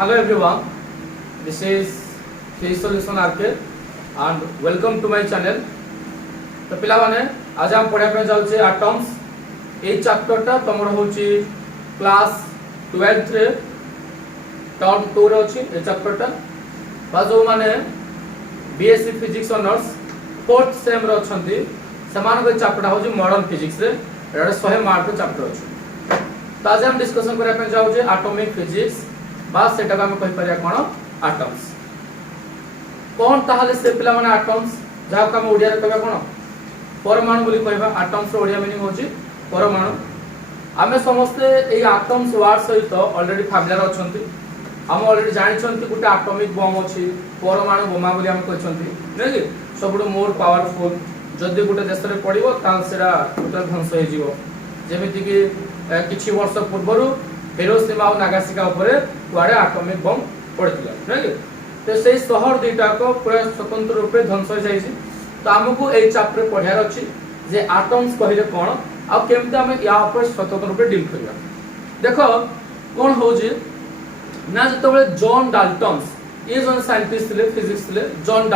Hello everyone, this is Physics Solution RK and welcome to my channel. तो पिला माने आज हम पढ़ा पे जाउचे एटम्स ए चैप्टर टा तमर होची क्लास 12th रे टर्म 2 रे अछि ए चैप्टर टा बाजो माने BSc physics honours 4th same रे अछंती समान को चैप्टर होची मॉडर्न फिजिक्स रे एटा 100 मार्क रो चैप्टर अछि। तो आज हम डिस्कशन करै पे जाउचे एटॉमिक फिजिक्स बा सेटा हम कहि परिया कोन एटम्स कोन ताहाले से पिला माने एटम्स जा हम ओडिया रे कहबा कोन परमाणु बोली कहबा। एटम्स रो ओडिया मीनिंग होची परमाणु। आमे समस्त ए एटम्स वर्ड सहित ऑलरेडी फैमिलियर अछंती। हम ऑलरेडी जानि छंती गुटे एटॉमिक बम अछि परमाणु बोमा बोली हम कहछंती नै कि सबुड मोर पावरफुल जदी गुटे देश रे पडिबो ता सेरा टोटल ध्वंस हे जिवो। जेमिति कि किछि वर्ष पूर्वरु हिरोशिमा और नागासाकी ऊपर कुआडे एटॉमिक बम पड़थिला नै कि तो से शहर दुईटा को पूरा स्वतंत्र रूप से ध्वंस हो जाइछि। तो हमको ए चैप्टर पढार अछि जे एटम्स कहिले कोन आ केमते हम या ऊपर स्वतंत्र रूप से डील करिया। देखो कोन हो जे ना जतबे जॉन डाल्टन्स ये जन साइंटिस्ट ले फिजिक्स ले जॉन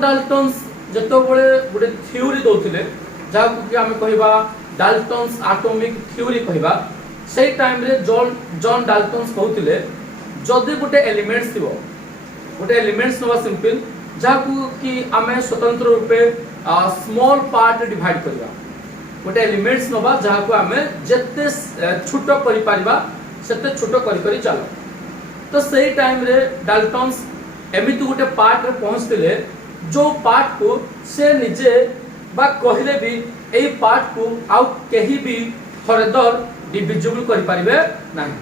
डाल्टन्स जतबे गुटे थ्योरी दोथिले जा कि हम कहबा डाल्टन्स एटॉमिक थ्योरी कहबा। से टाइम रे जॉन डाल्टन्स कहउतिले जदि गुटे एलिमेंट्स थिबो गुटे एलिमेंट्स नवा सिंपल जाकू कि आमे स्वतंत्र रूपे स्मॉल पार्ट डिवाइड करिया। गुटे एलिमेंट्स नवा जाकू आमे जत्ते छोटो करि परिबा सेते छोटो करि चलो। तो सेही टाइम रे डाल्टन्स एमिति गुटे पार्ट रे पहुंचतिले जो पार्ट को से निजे बा कहिले भी एई पार्ट को आउ केही भी फरदर डिविजिबल करि परिबे नाही।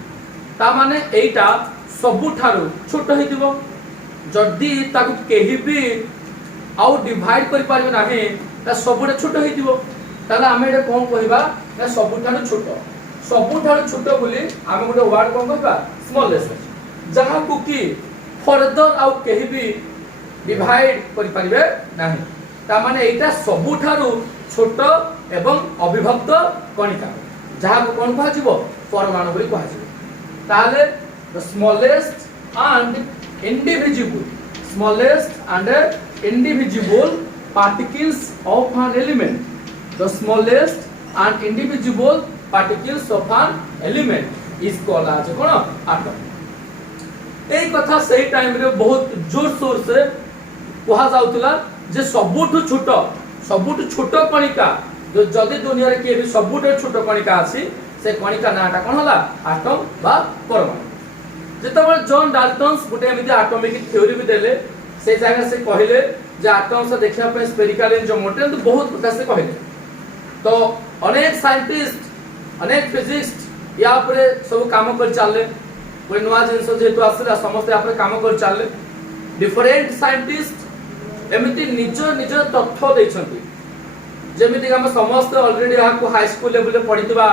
ता माने एईटा सबुठारु छोट हेतिबो जदी ताकु केही भी आउ डिवाइड करि परिबे नाही ता सबुठा छोट हेतिबो। ताला आमे एटा कोन कहबा ना सबुठारु छोट बोली आमे गोटे वर्ड कोन कहबा स्मॉलेस्ट जहा को कि फरदर आउ केही भी डिवाइड करि परिबे नाही। ता माने एटा सबुठारु छोट एवं अविभक्त कणिका जहा को कोन कहै जिवो परमाणु बोली कहै जिवो। ताले the smallest and indivisible particles of an element. The smallest and indivisible particles of an element is called as cone atom। एई कथा सही टाइम रे बहुत जोर शोर से कहा जाउतला जे सबुठु छोट कणिका जो जदी दुनिया रे के भी सबुठु छोट कणिका अछि से कणिका नाटा कोन होला एटम बा परमाणु। जेतबे जॉन डाल्टन्स गुटे एमिति एटॉमिक थ्योरी भी देले से जगह से कहिले जे एटम्स देखिया पे स्फेरिकल इन ज्योमेट्री तो बहुत प्रकार से कहिले। तो अनेक साइंटिस्ट अनेक फिजिक्स या ऊपर सब काम कर चालले कोई नवा जिंस जेतु आसला समस्त या ऊपर काम कर चालले। डिफरेंट साइंटिस्ट एमिति निज तथ्य दैछंती जेमिति हम समस्त ऑलरेडी या को हाई स्कूल लेवल पे पढितबा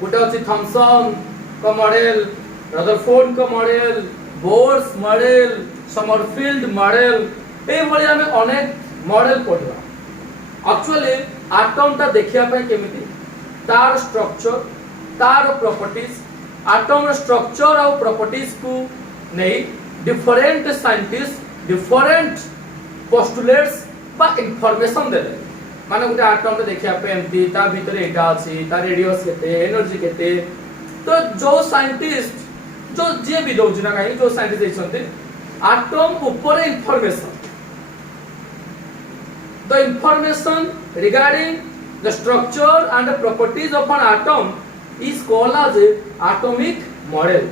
गुटे अछि थॉमसन को मॉडल रदरफोर्ड को model Bohr's model Sommerfeld model ए भली हमें अनेक मॉडल पढिबा। एक्चुअली एटम ता देखिया पे केमिति तार स्ट्रक्चर तार प्रॉपर्टीज एटम स्ट्रक्चर और प्रॉपर्टीज को नहीं डिफरेंट साइंटिस्ट डिफरेंट पोस्टुलेट्स बा इंफॉर्मेशन देले। माने गुटे एटम देखिया पे एमती ता भीतर एटा अछि ता रेडियस केते एनर्जी केते। तो जो साइंटिस्ट जो जे भी दउछ ना काई जो साइंटिस्ट देछन्ते एटम ऊपर information the information regarding the structure and the properties of an atom is called as atomic model।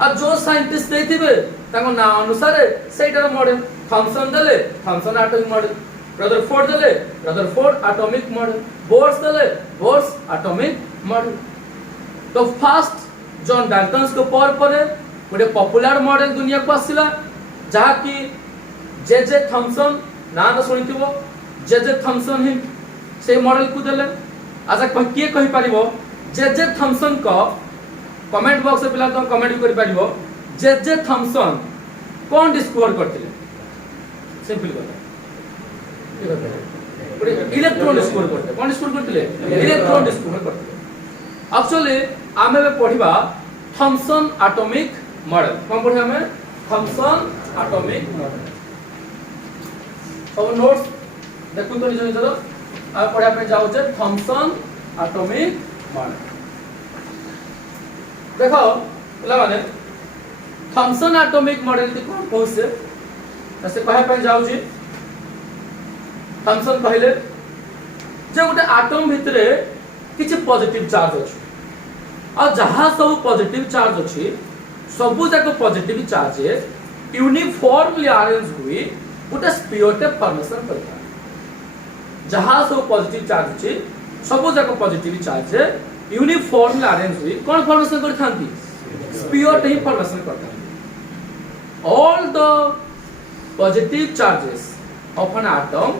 अब जो साइंटिस्ट देथिबे ताको ना अनुसार सेटर मॉडल थॉमसन देले थॉमसन एटॉमिक मॉडल रदरफोर्ड देले रदरफोर्ड एटॉमिक मॉडल बोर्स देले Bohr's atomic model. तो first John Dalton's को पर गोटे पॉपुलर मॉडल दुनिया को आसिला जहा कि जे थॉमसन ना तो सुनिथिबो जे थॉमसन ही से मॉडल को देले। अच्छा के कहि परिबो जे थॉमसन को कमेंट बॉक्स में पिला तो कमेंट करि परिबो जे थॉमसन कोन डिस्कवर करथिले। सिंपल कथा इलेक्ट्रॉन डिस्कवर करते कोन डिस्कवर करथिले इलेक्ट्रॉन डिस्कवर करथिले। एक्चुअली आमे पढिबा थॉमसन एटॉमिक मॉडल कौन पढ़े हमें थॉमसन एटॉमिक मॉडल सब नोट्स देखु तो निज निजर आ पढ़ा पे जाउ जे थॉमसन एटॉमिक मॉडल देखो पिला माने थॉमसन एटॉमिक मॉडल ती कोन कहसे से कहे पे जाउ जी थॉमसन कहले जे गोटे एटम भितरे किछि पॉजिटिव चार्ज अछि और जहां सब पॉजिटिव चार्ज अछि सब जाक पॉजिटिव चार्जेस यूनिफॉर्मली अरेंज हुई गोटे स्फीयर टे फॉर्मेशन करता जहां सब पॉजिटिव चार्ज अछि सब जाक पॉजिटिव चार्ज यूनिफॉर्मली अरेंज हुई कोन फॉर्मेशन करथांती स्फीयर टे ही फॉर्मेशन करता all the positive charges of an atom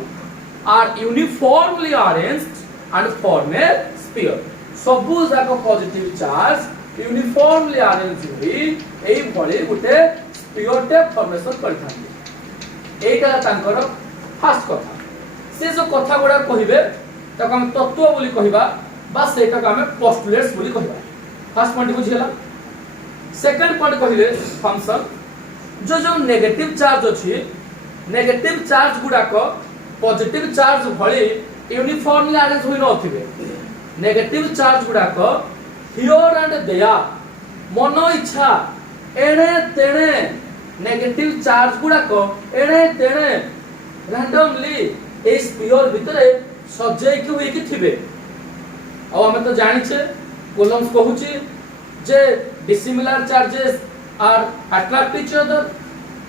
are uniformly arranged and form a sphere सबु जाक पॉजिटिव चार्ज यूनिफॉर्मली अरेंज हुई एई भली गुटे स्फीयर टे फॉर्मेशन करथांती एटा तांकर फर्स्ट कथा से जो कथा गुडा कहिबे तक हम तत्व बोली कहिबा बा सेटा हम पोस्टुलेट्स बोली कहिबा फर्स्ट पॉइंट बुझियला सेकंड पॉइंट कहिले फंक्शन जो नेगेटिव चार्ज अछि नेगेटिव चार्ज गुडा को पॉजिटिव चार्ज भली यूनिफॉर्मली अरेंज होई नथिबे नेगेटिव चार्ज गुडा को हियर एंड देयर मनो इच्छा एणे तेणे नेगेटिव चार्ज गुडा को एणे तेणे रैंडमली ए स्फीयर भितरे सजै के होई कि थिबे आ हम तो जानि छे कोलम्स कहूची जे dissimilar charges are attract each other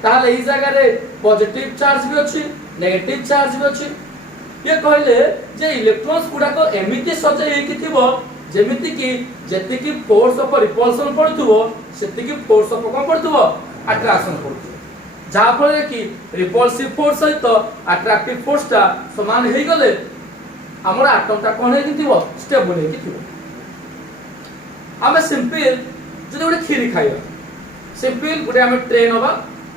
ताले ई जगह रे पॉजिटिव चार्ज भी अछि नेगेटिव चार्ज भी अछि ये कहले जे इलेक्ट्रॉन्स गुडा को एमिति सजै कि थिबो जेमिति कि जति कि फोर्स ऑफ रिपल्सन पड़थुबो सेति कि फोर्स ऑफ कम पड़थुबो अट्रैक्शन पड़थुबो जा फले कि रिपल्सिव फोर्स सहित अट्रैक्टिव फोर्स ता समान हेई गले हमर एटम ता कोन हेई थिबो स्टेबल हेई थिबो हमें सिंपल जदि गोटे खीरी खाइबा सिंपल गोटे हमें ट्रेन होबा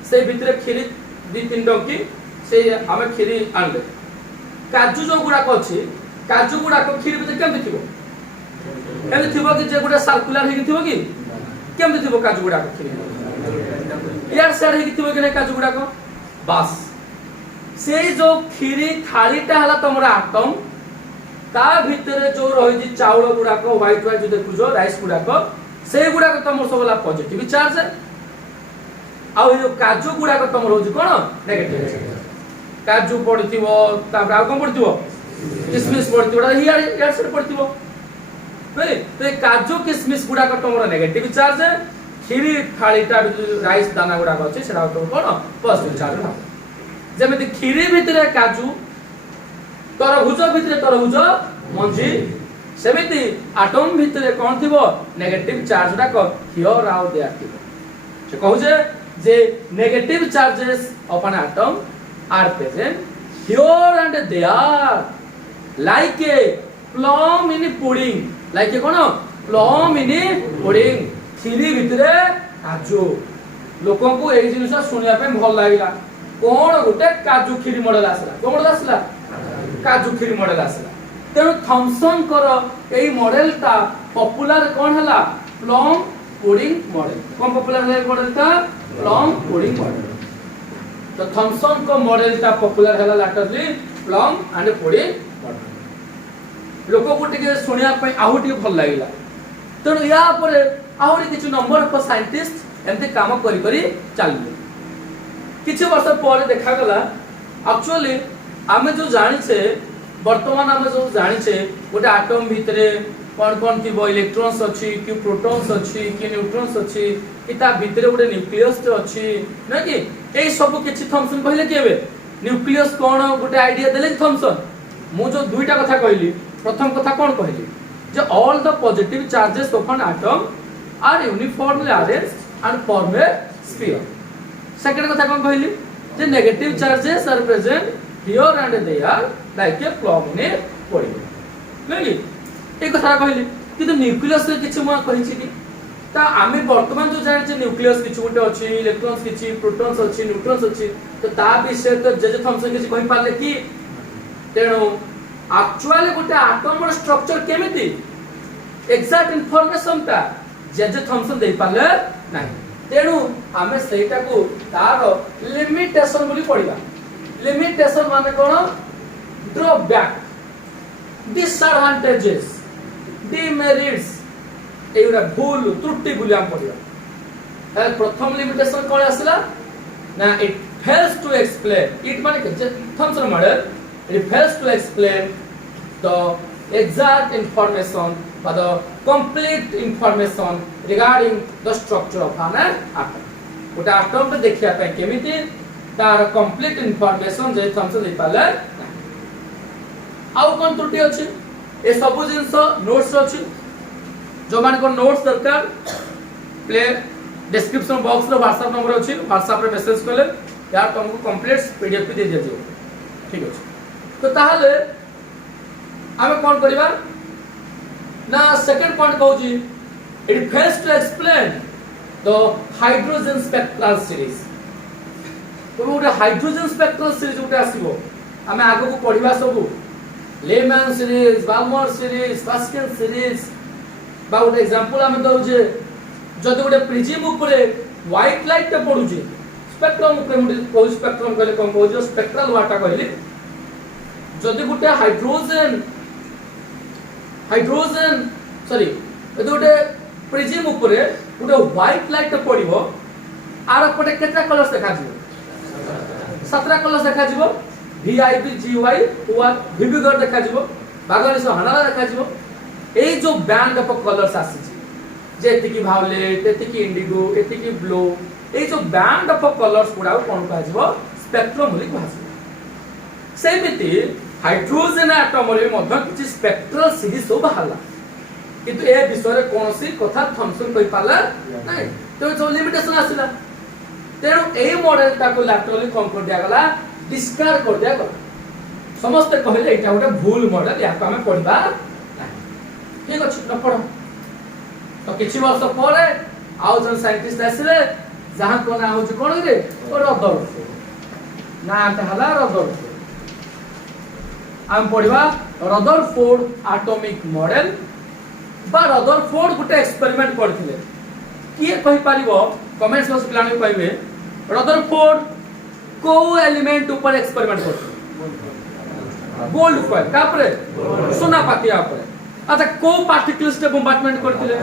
से भितरे खीरी दी तीन डंकी से हमें खीरी आनले काजू जो गुडा को अछि काजू गुडा को खीरी भितर केम थिबो एमे थिबो कि जे गुडा सर्कुलर हेई थिबो कि केम थिबो काजू गुडा को खीरी यार साइड हेई थिबो कि नै काजू गुडा को बस से जो खीरी थालीटा हला तमरा आटम ता भितरे जो रही जी चाउल गुडा को व्हाइट व्हाइट जो देखु जो राइस गुडा को से गुडा को तमर सबला पॉजिटिव चार्ज आ यो काजू गुडा को तमर होजी कोन नेगेटिव चार्ज काजू पड़थिबो तापर आ कोन पड़थिबो किसमिस पड़थिबो हियर हियर से पड़थिबो नै तो काजू किसमिस गुडा को तमर नेगेटिव चार्ज खीरी थालीटा राइस दाना गुडा को अछि सेडा तो कोन पॉजिटिव चार्ज जेमेति खीरी भितरे काजू तरभुज भितरे तरभुज मंजी सेमिति एटम भितरे कोन थिबो नेगेटिव चार्ज रा को हियर आउ देयर थिबो से कहू जे negative charges of an atom are present here and there like a plum in a pudding like a cone plum in a pudding Kheri भितरे काजू लोकन को एई जिनिस सुनिया पे भल लागिला कोन गुटे काजू खीरी मॉडल आसला कोन मॉडल आसला काजू खीरी मॉडल आसला तेनु थॉमसन कर एई मॉडल ता पॉपुलर कोन हला प्लम पुडिंग मॉडल कोन पॉपुलर है मॉडल ता प्लम पुडिंग मॉडल तो थॉमसन को मॉडल ता पॉपुलर हला laterally plum and pudding model लोक को टिके सुनिया पे आहुटी भल लागिला तेनु या पर आहुटी किछु नंबर ऑफ साइंटिस्ट एमते काम करी करी चालले किछु वर्ष पर देखा गला एक्चुअली आमे जो जानि छे वर्तमान आमे जो जानि छे गोटे एटम भितरे कोन कोन की इलेक्ट्रॉन्स अछि कि प्रोटॉन्स अछि कि न्यूट्रॉन्स अछि कि ता भितरे गोटे न्यूक्लियस अछि न कि ए सब किछि थॉमसन कहले केबे न्यूक्लियस कोन गोटे आईडिया देले थॉमसन मु जो दुईटा कथा कहली प्रथम कथा कोन कहली जे all the positive charges of an atom are uniformly arranged and form a sphere second कथा कोन कहली जे negative charges are present here and there like a plum in a pudding नहीं एक कथा कहली कि तो न्यूक्लियस रे किछि म कहि छि कि ता आमे वर्तमान जो जानि छै न्यूक्लियस किछि गुटे अछि इलेक्ट्रॉन्स किछि प्रोटॉन्स अछि न्यूट्रॉन्स अछि तो ता विषय तो जे थॉमसन किछि कहि पाले कि तेणु एक्चुअली गुटे एटम रो स्ट्रक्चर केमिति एग्जैक्ट इंफॉर्मेशन ता जे थॉमसन दे पाले नाही तेणु आमे सेटा को तार लिमिटेशन बोली पड़िबा लिमिटेशन माने कोन ड्रॉबैक डिसएडवांटेजेस डिमेरिट्स एउरा भूल त्रुटि बोली हम पड़िबा प्रथम लिमिटेशन कोन आसला ना it fails to explain it माने के Thompson model it fails to explain the exact information or the complete information regarding the structure of an atom गोटे atom पे देखिया पे केमिति तार complete information जे थॉमसन दे पाले आउ कोन त्रुटि अछि ए सब जिंस नोट्स अछि जो मान को नोट्स दरकार प्ले डिस्क्रिप्शन बॉक्स रो व्हाट्सएप नंबर अछि व्हाट्सएप रे मैसेज करले यार तुमको कंप्लीट पीडीएफ दे दियो ठीक अछि तो ताहले आमे कोन करबा ना सेकंड पॉइंट कहू जी it fails to explain the hydrogen spectral series तो गोटे हाइड्रोजन स्पेक्ट्रल सीरीज गोटे आसीबो आमे आगो को पढिबा सब Lyman series Balmer series Pascal series बा गोटे एग्जांपल आमे दउ जे जदि गोटे प्रिज्म ऊपर व्हाइट लाइट ते पडु जे स्पेक्ट्रम ऊपर मुडी को स्पेक्ट्रम कहले कोन कहू जे स्पेक्ट्रल वाटा कहले जदि गोटे हाइड्रोजन सॉरी यदि गोटे प्रिज्म ऊपर गोटे व्हाइट लाइट पड़िबो आर पटे केतना कलर्स देखा जिवो 17 कलर्स देखा जिवो VIP GY OR VB घर देखा जिवो बागरी सो हनाला देखा जिवो एई जो बैंड ऑफ कलर्स आसी जेति की वायलेट एति की इंडिगो एति की ब्लू एई जो बैंड ऑफ कलर्स गुडा कोन कहा जिवो स्पेक्ट्रम बोली कहा जिवो सेमिति हाइड्रोजन एटम रे मध्य किछि स्पेक्ट्रल सीरीज सब बाहला किंतु ए विषय रे कोनोसी कथा थॉमसन कहि पाला नै तो जो लिमिटेशन आसिला तेणु ए मॉडल ताको लैटरली कम कर दिया गला डिस्कार्ड कर दिया गला समस्त कहले एटा गोटे भूल मॉडल या को हमें पढिबा ठीक अछि न पढो तो किछि वर्ष परे आउ जन साइंटिस्ट आसिले जहां को ना होछ कोन रे रदरफोर्ड ना हला रदरफोर्ड हम पढिबा रदरफोर्ड एटॉमिक मॉडल बा रदरफोर्ड गुटे एक्सपेरिमेंट करथिले किए कहि पारिबो कमेंट्स बॉक्स प्लान में कहबे रदरफोर्ड को एलिमेंट ऊपर एक्सपेरिमेंट करथिले गोल्ड फॉयल कापरे सोना पातिया ऊपर अच्छा को पार्टिकल्स ते बम्बार्टमेंट करथिले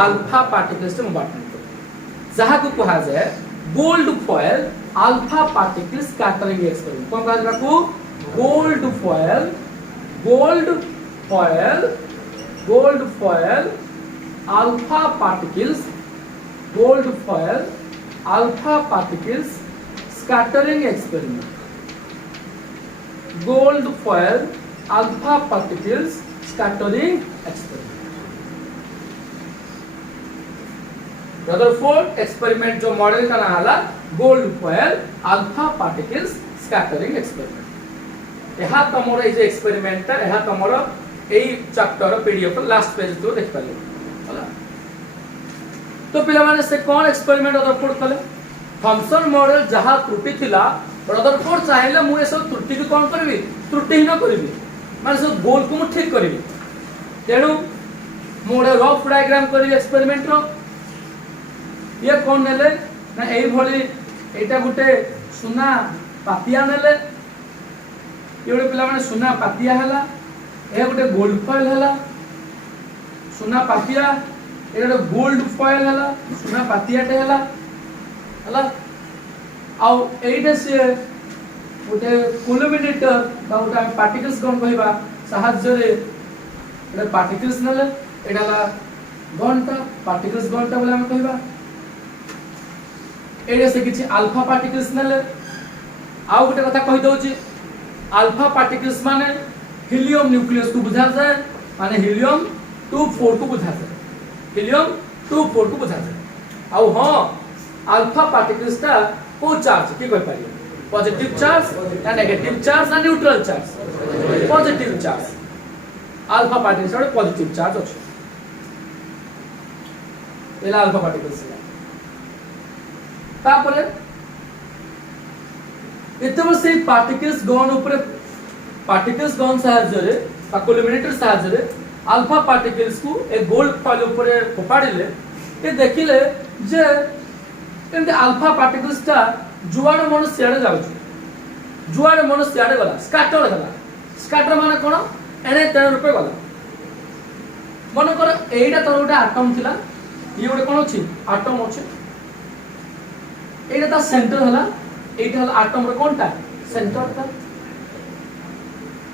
अल्फा पार्टिकल्स ते बम्बार्टमेंट जहा को कहा जाय gold foil alpha particles scattering experiment कोन कहा को gold foil alpha particles scattering experiment gold foil alpha particles scattering experiment Rutherford experiment जो मॉडल का नाम हला gold foil alpha particles scattering experiment एहा तमरो ए जे एक्सपेरिमेंट ता एहा तमरो एई चैप्टर पीडीएफ लास्ट पेज तो देख पाले होला तो पिला माने से कोन एक्सपेरिमेंट रदरफोर्ड कले थॉमसन मॉडल जहा त्रुटि थिला रदरफोर्ड चाहेले मु ए सब त्रुटि को कोन करबी त्रुटिहीन करबी माने सब गोल को मु ठीक करबी तेनु मोडे रफ डायग्राम करी एक्सपेरिमेंट रो ये कोन नेले ना एई भली एटा गुटे सुना पातिया नेले एवडे पिला माने सुना पातिया हला ए गुटे गोल्ड फॉयल हला सुना पातिया ए गुटे गोल्ड फॉयल हला सुना पातिया टे हला हला आउ एइटा से गुटे कोलोमिनेटर बा गुटे पार्टिकल्स कोन कहबा सहाय्य रे ए पार्टिकल्स नेले एडाला घंटा पार्टिकल्स घंटा बोले हम कहबा एडे से किछि अल्फा पार्टिकल्स नेले आउ गुटे कथा कहि दउची अल्फा पार्टिकल्स माने हीलियम न्यूक्लियस को बुझा जाए माने हीलियम 24 को बुझा जाए हीलियम 24 को बुझा जाए आउ हां अल्फा पार्टिकल्स ता को चार्ज की कहि पारियो पॉजिटिव चार्ज या नेगेटिव चार्ज या neutral charge positive charge alpha particles रे पॉजिटिव चार्ज अछि एला अल्फा पार्टिकल्स तापरे एतबो से पार्टिकल्स गन ऊपर पार्टिकल्स गन सहाय्य रे कोलोमिनेटर सहाय्य रे अल्फा पार्टिकल्स को ए गोल्ड फॉइल ऊपर फोपाड़िले ये देखिले जे एमती अल्फा पार्टिकल्स टा जुआड़ मन सियाड़े जाउछ जुआड़ मन सियाड़े गला स्कैटर गला स्कैटर माने कोन एने तेरे रूपे गला मन कर एइटा तर गोटे एटम थिला ये गोटे कोन अछि एटम अछि एइटा ता सेंटर हला एइटा हला एटम रो कोनटा सेंटर ता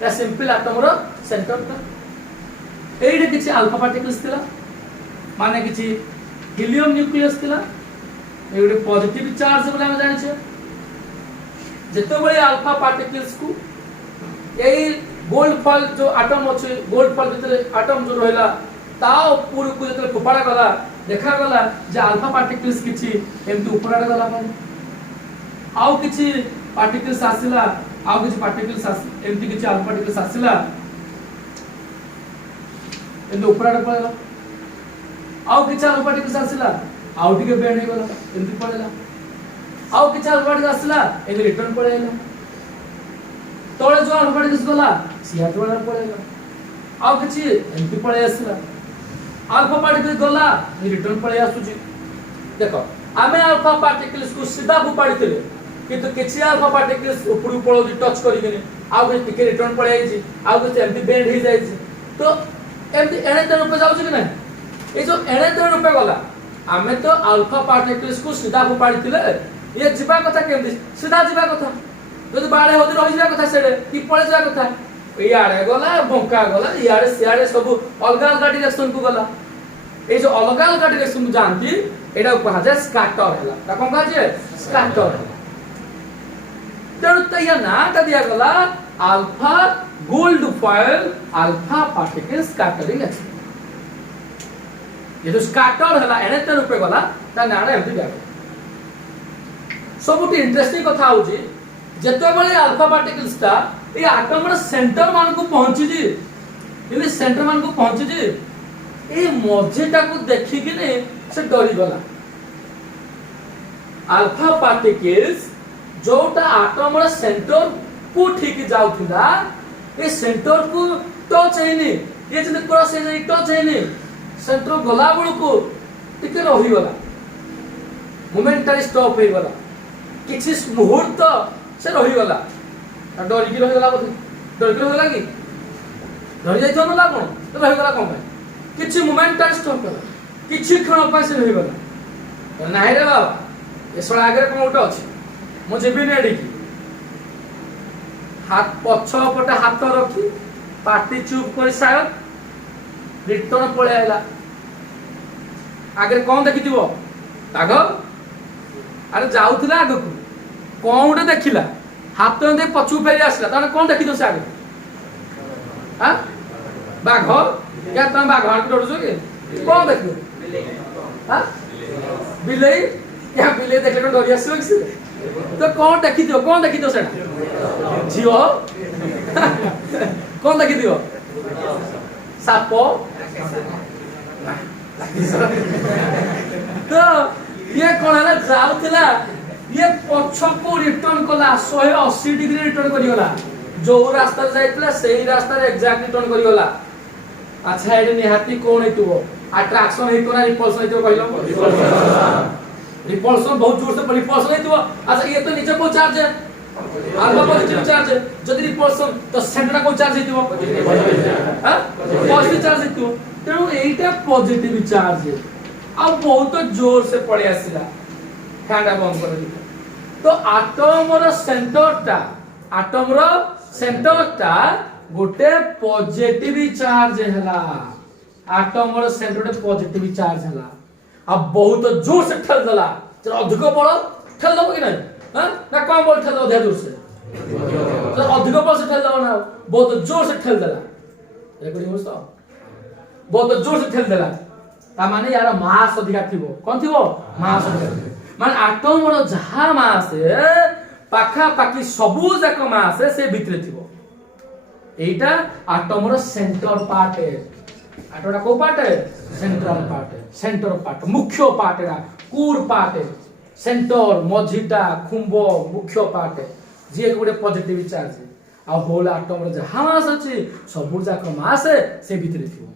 या सिंपल एटम रो सेंटर ता एइटा किछि अल्फा पार्टिकल्स थिला माने किछि हीलियम न्यूक्लियस थिला ए गोटे पॉजिटिव चार्ज बोले हम जानि छै जते बळे अल्फा पार्टिकल्स को एई गोल्ड फॉइल जो एटम अछि गोल्ड फॉइल भीतर एटम जो रहला ता ऊपर को जते फोपाड़ा गला देखा गला जे अल्फा पार्टिकल्स किछि एमती ऊपर आडे गला पानी आउ किछि पार्टिकल्स आसिला आउ किछि पार्टिकल्स एमती किछि अल्फा पार्टिकल्स आसिला एमती ऊपर आडे पळेला आउ किछि अल्फा पार्टिकल्स आसिला आउ टिके बेंड हे गला एमती पळेला आउ किछि अल्फा पार्टिकल्स आसिला एमती रिटर्न पळेला तळे जो अल्फा पार्टिकल्स गला सिया तळे पळेला आउ किछि एमती पळे आसिला अल्फा पार्टिकल्स गला रिटर्न पळे आसुची देखो आमे अल्फा पार्टिकल्स को सीधा फोपाड़ीथिले किंतु किछि अल्फा पार्टिकल्स ऊपर पळो टच करिकने आउ के टिके रिटर्न पळे आइछि आउ के एमती बेंड हे जाइछि तो एमती एने तेन रूपे जाउछि कि नै ए जो एने तेन रूपे गला आमे तो अल्फा पार्टिकल्स को सीधा फोपाड़ीथिले ये जीवा कथा केमती सीधा जीवा कथा जदि बाडे होदि रहि जीवा कथा सेडे कि पळे जीवा कथा इयाडे गला बंका गला इयाडे सियाडे सब अलगा अलगा डायरेक्शन को गला ए जो अलगा अलगा डायरेक्शन को जानती एडा कहा जाय स्कैटर हैला ता कोन कहा जाय स्कैटर तेणु तया नाटा दिया गला alpha gold foil alpha particle scattering experiment ये जो स्कैटर हैला एने ते रूपे गला ता नाडा एमती दिया सबुटी इंटरेस्टिंग कथा होची जते बळे अल्फा पार्टिकल्स ता ए एटम रो सेंटर मान को पहुंची जी इले सेंटर मान को पहुंची जी ए मजेटा को देखि कि ने से डरी गला अल्फा पार्टिकल्स जोटा एटम रो सेंटर को ठीक जाउथिला ए सेंटर को टच हेनी ये जने क्रॉस हे टच हेनी सेंटर गला बळ को टिके रहि गला मोमेंटरी स्टॉप हे गला किछि मुहूर्त से रहि गला डरी की रहि गला बोली डरी की रहि गला की डरी जाइतो न ला कोन तो रहि गला कोन किछि मोमेंटरी स्टॉप गला किछि क्षण पास रहि गला नाही रे बाबा एसोळा आगे कोन उठ अछि मु जेबी ने एडी हाथ पछ पटे हाथ रखी पाटी चुप कर शायद रिटर्न पळे आइला आगे कोन देखिथिबो बाघ अरे जाउथिला आगो कोन उठे देखिला हाथ दे पछु फेरी आसला ताने कोन देखि दो से आगे हां बाघ या तुम बाघ हाथ डरजो के कोन देखियो हां बिलेई या बिलेई देखले तो डरी आसो कि तो कोन देखि दियो सेटा झियो कोन देखि दियो सापो तो ये कोन है जाउथिला ये पछ को रिटर्न कला 180 डिग्री रिटर्न करी गला जो रास्ता जाइतला सेही रास्ता रे एग्जैक्ट रिटर्न करी गला अच्छा एडे निहाती कोन हेतुओ अट्रैक्शन हेतु ना रिपल्शन हेतु कहलो रिपल्शन बहुत जोर से रिपल्शन हेतु अच्छा ये तो नीचे को चार्ज है अल्फा पॉजिटिव चार्ज है जदि रिपल्शन तो सेंटर को चार्ज हेतु हां पॉजिटिव चार्ज हेतु तेणु एटा पॉजिटिव चार्ज है अब बहुत जोर से पड़े आसिला फैंडा बंद कर दी तो एटम रो सेंटर टा गोटे पॉजिटिव चार्ज हला एटम रो सेंटर टे पॉजिटिव चार्ज हला अब बहुत जोर से ठेल देला चलो अधिक बल ठेल दबो कि नहीं हां ना कम बल ठेल दो जोर से तो अधिक बल से ठेल दबो ना बहुत जोर से ठेल देला देखो दोस्तों बहुत जोर से ठेल देला ता माने यार मास अधिका थिबो कोन थिबो मास अधिका माने एटम रो जहा मास पाखा पाखी सबु जाक मास से भितरे थिबो एटा एटम रो सेंटर पार्ट है एटोडा को पार्ट है सेंटर पार्ट मुख्य पार्ट है कूर पार्ट है सेंटर मझिटा खुंबो मुख्य पार्ट है जे गोटे पॉजिटिव चार्ज है आ होल एटम रो जहा मास अछि सबु जाक मास से भितरे थिबो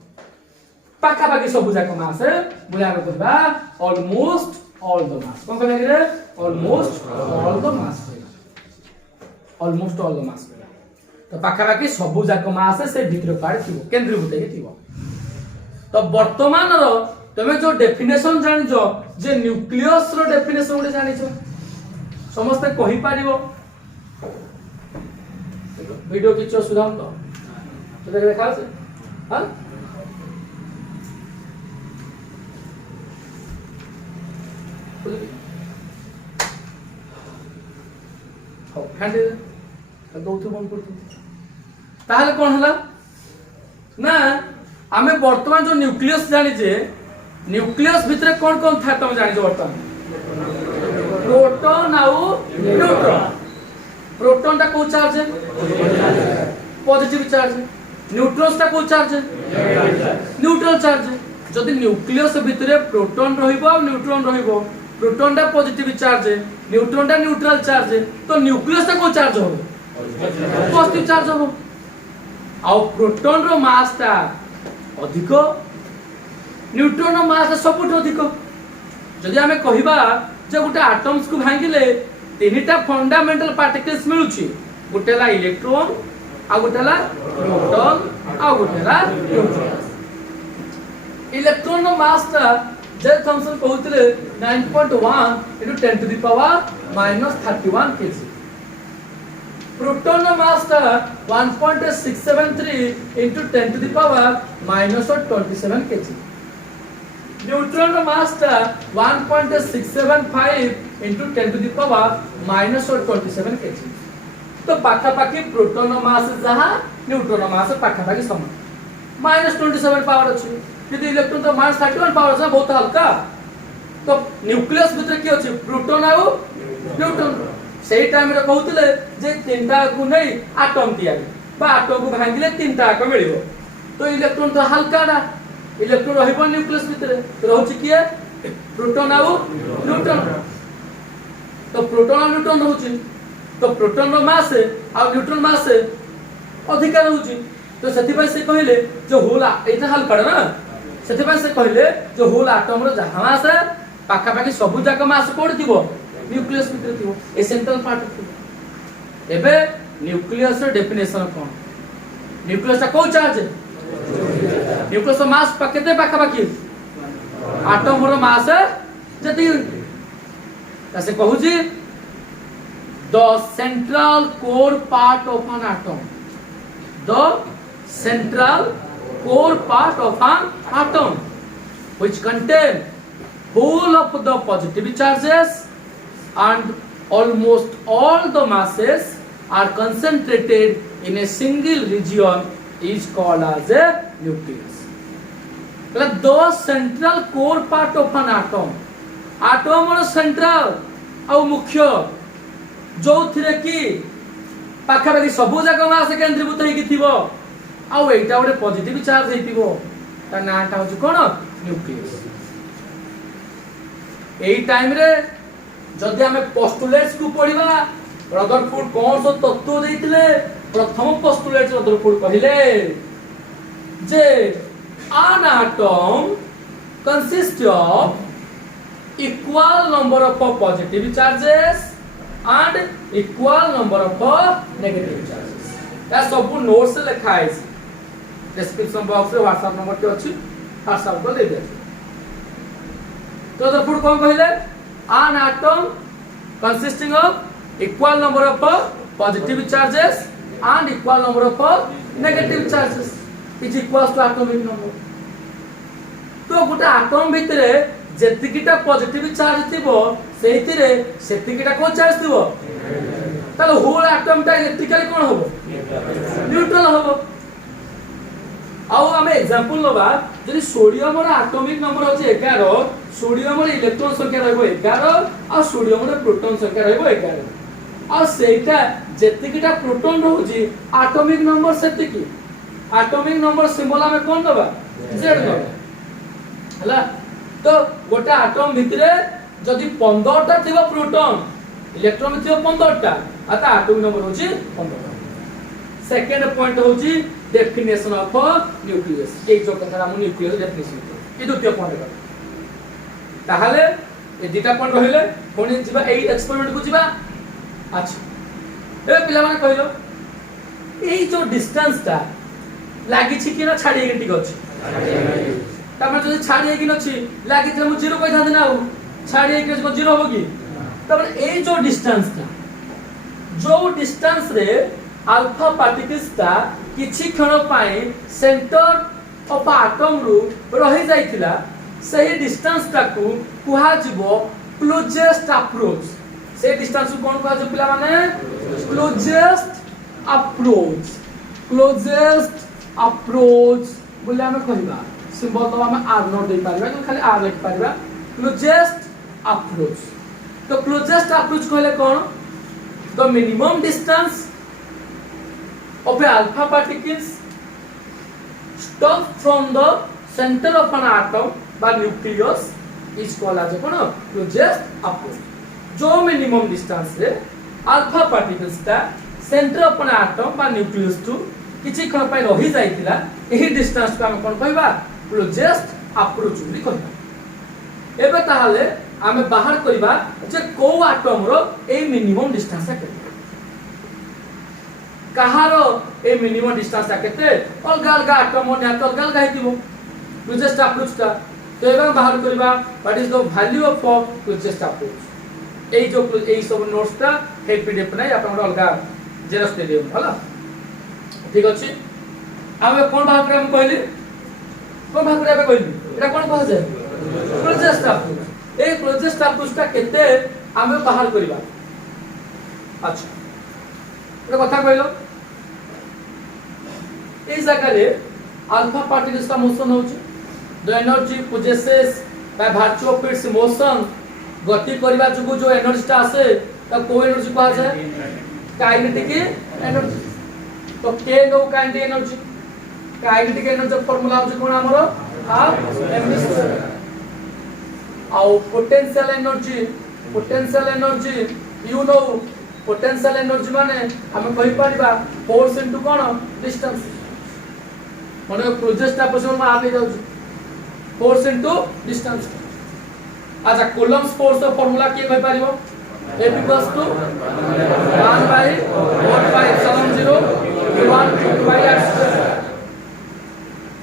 पाखा पाखी सब जाक मास बोले आगे कहबा ऑलमोस्ट ऑल द मास कोन कहबा रे almost all the mass almost all the mass तो पाखा पाखी सब जाक मास से भीतर पार थिबो केंद्रीभूत हे थिबो तो वर्तमान रो तमे जो डेफिनेशन जानिजो जे न्यूक्लियस रो डेफिनेशन उडे जानिजो समस्त कहि पारिबो वीडियो किछो सुधाम तो देखा से हां हो फैंडे दौथु बंद करथु ताहले कोन हला ना आमे वर्तमान जो न्यूक्लियस जानि जे न्यूक्लियस भितरे कोन कोन था तुम जानि जो वर्तमान प्रोटॉन आउ न्यूट्रॉन प्रोटॉन टा को चार्ज है पॉजिटिव चार्ज न्यूट्रॉन टा को चार्ज है न्यूट्रल चार्ज जदि न्यूक्लियस भितरे प्रोटॉन रहिबो आ न्यूट्रॉन रहिबो प्रोटॉन टा पॉजिटिव चार्ज है न्यूट्रॉन टा न्यूट्रल चार्ज है तो न्यूक्लियस टा को चार्ज हो पॉजिटिव चार्ज हो आ प्रोटॉन रो मास ता अधिक न्यूट्रॉन रो मास सबुठ अधिक जदि हमें कहिबा जे गोटे एटम्स को भांगिले तीनटा फंडामेंटल पार्टिकल्स मिलुची गोटेला इलेक्ट्रॉन आ गोटेला प्रोटॉन आ गोटेला न्यूट्रॉन इलेक्ट्रॉन रो मास ता जे थॉमसन कहउतले 9.1 into 10 to the power minus 31 kg proton रो मास ता 1.673 into 10 to the power minus 27 kg neutron row mass ता 1.675 into 10 to the power minus 27 kg तो पाखा पाखी प्रोटॉन रो मास जहा न्यूट्रॉन रो मास पाखा पाखी समान minus 27 पावर अछि यदि इलेक्ट्रॉन तो minus 31 पावर अछि बहुत हल्का तो न्यूक्लियस भीतर की अछि प्रोटॉन आउ न्यूट्रॉन सेही टाइम रे कहउतले जे तीनटा को नै एटम तयारी बा एटम को भांगिले तीनटा को मिलिबो तो इलेक्ट्रॉन तो हल्का ना इलेक्ट्रॉन रहिबो न्यूक्लियस भीतर रहउछि किए प्रोटॉन आउ न्यूट्रॉन तो प्रोटॉन और न्यूट्रॉन रहउछि तो प्रोटॉन रो मास आ न्यूट्रॉन मास अधिक रहउछि तो सेति पय से कहले जो होला एटा हल्का ना सेति पय से कहले जो होल एटम रो जहां मास पाखा पाखी सब जाक मास कोड दिबो न्यूक्लियस भीतर दिबो ए सेंट्रल पार्ट दिबो एबे न्यूक्लियस रो डेफिनेशन कोन न्यूक्लियस ता को चार्ज न्यूक्लियस मास केते पाखा पाखी एटम रो मास जति तसे कहूजी the central core part of an atom द central core part of an atom which contain whole of the positive charges and almost all the masses are concentrated in a single region is called as a nucleus. The central core part of an atom atom or central au mukhya जो थिरे की पाखा पाखी सब जाक मास केंद्रीभूत हेकी थिबो आ एटा गोटे positive charge हेतिबो ता नाटा होछ कोन nucleus एई time रे जदि हमें पोस्टुलेट्स को पढिबा रदरफोर्ड कोन सो तत्व देइतिले प्रथम पोस्टुलेट रदरफोर्ड कहिले जे an atom consists of equal number of positive charges and equal number of negative charges या सब नोट्स से लिखा है डिस्क्रिप्शन बॉक्स रे व्हाट्सएप नंबर के अछि व्हाट्सएप को दे दे तो द फुड कोन कहले an atom consisting of equal number of positive charges and equal number of negative charges is equals to atomic number तो गोटे एटम भितरे जेतिकिटा पॉजिटिव चार्ज थिबो सेहितिरे सेतिकिटा को चार्ज थिबो ताले होल एटम टा इलेक्ट्रिकली कोन होबो न्यूट्रल होबो आउ हमें एग्जांपल लबा जदि सोडियम रो एटॉमिक नंबर होचे 11 सोडियम रो इलेक्ट्रॉन संख्या रहबो 11 और सोडियम रो प्रोटॉन संख्या रहबो 11 और सेटा जेतिकिटा प्रोटॉन रहउची एटॉमिक नंबर सेतिकी एटॉमिक नंबर सिंबल हमें कोन दबा z दबा हला तो गोटा एटम भितरे जदि 15 टा थिबो प्रोटॉन इलेक्ट्रॉन थिबो 15 टा आता एटॉमिक नंबर होची 15 सेकंड पॉइंट होची डेफिनेशन ऑफ न्यूक्लियस ये जो कथा हम न्यूक्लियस डेफिनेशन ये द्वितीय पॉइंट ताहले ए दुटा पॉइंट रहिले पुणी जिबा एई एक्सपेरिमेंट को जिबा अच्छा ए पिला माने कहलो एई जो डिस्टेंस ता लागि छि कि ना छाडी गेटी गछ तब जो छाडी गेकी नछि लागि जे मु जीरो कहि थांदे ना छाडी गेकी जो जीरो हो कि तब एई जो डिस्टेंस ता जो डिस्टेंस रे अल्फा पार्टिकल्स ता किछि क्षण पाए सेंटर ऑफ एटम रु रहि जाइथिला सही डिस्टेंस ता को कुहा जिवो क्लोजेस्ट अप्रोच से डिस्टेंस को कोन कुहा जे पिला माने क्लोजेस्ट अप्रोच बोले हमें कहबा सिंबल तो हमें आर नोट दे पारिबा कि खाली आर लिख पारिबा क्लोजेस्ट अप्रोच तो क्लोजेस्ट अप्रोच कहले कोन the minimum distance of a alpha particles stuck from the center of an atom by nucleus is called as a closest approach जो minimum distance रे alpha particles ता center of an atom by nucleus to किछि क्षण पय रहि जाइतिला एही distance को हम कोन कहबा closest approach বুলি कहबा एबे ताहाले आमे बाहर करबा जे को एटम रो ए मिनिमम डिस्टेंस केते कहारो ए मिनिमम डिस्टेंस केते अलगा अलगा एटम ने तो अलगा अलगा हितिबो क्लोजेस्ट अप्रोच का तो एबे बाहर करबा what is the value of closest approach ए जो ए सब नोट्स ता हे पीडीएफ नै आपन अलगा जेरॉक्स दे देबो हला ठीक अछि आमे कोन बाहर करे हम कहली कोन बाहर करे कहली एटा कोन कहै छै क्लोजेस्ट अप्रोच ए क्लोजेस्ट अप्रोच ता केते आमे बाहर करबा अच्छा कथा कहलो इस जगह रे अल्फा पार्टिकल्स का मोशन होछ the energy possesses by virtue of its motion गति करबा जुगु जो एनर्जी ता आसे त को एनर्जी कहा जाय काइनेटिक एनर्जी तो के नो काइनेटिक एनर्जी फार्मूला होछ कोन हमरो हाफ mv2 आउ potential energy you know potential energy माने हम कहि परिबा फोर्स इनटू कोन डिस्टेंस माने क्लोजेस्ट अप्रोच में आ नहीं जाउछ फोर्स इनटू डिस्टेंस अच्छा कूलम्ब्स फोर्स का फार्मूला के कहि परिबो F = 1 by 4 pi epsilon 0 q1 by r2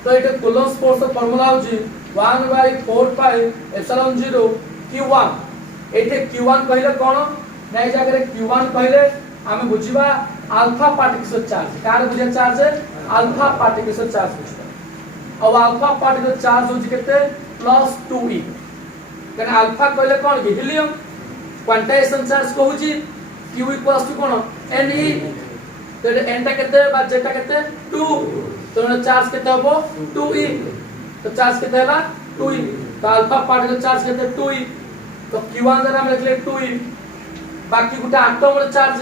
तो एटे कूलम्ब्स फोर्स का फार्मूला होची 1 by 4 pi epsilon 0 q1 Ete q1 कहले कोन नै जागरे q1 कहले हम बुझिबा अल्फा पार्टिकल्स चार्ज कार बुझे चार्ज अल्फा पार्टिकल्स चार्ज बुझबा अब अल्फा पार्टिकल चार्ज होची केते +2e कने अल्फा कहले कोन कि हीलियम क्वांटाइजेशन चार्ज कहूची q = कोन ne तो n टा केते बा z टा केते 2 तो चार्ज केते हबो 2e तो चार्ज केते हला 2e तो अल्फा पार्टिकल चार्ज केते 2e तो q1 जरा हम लिखले 2e बाकी गुटा एटम रे चार्ज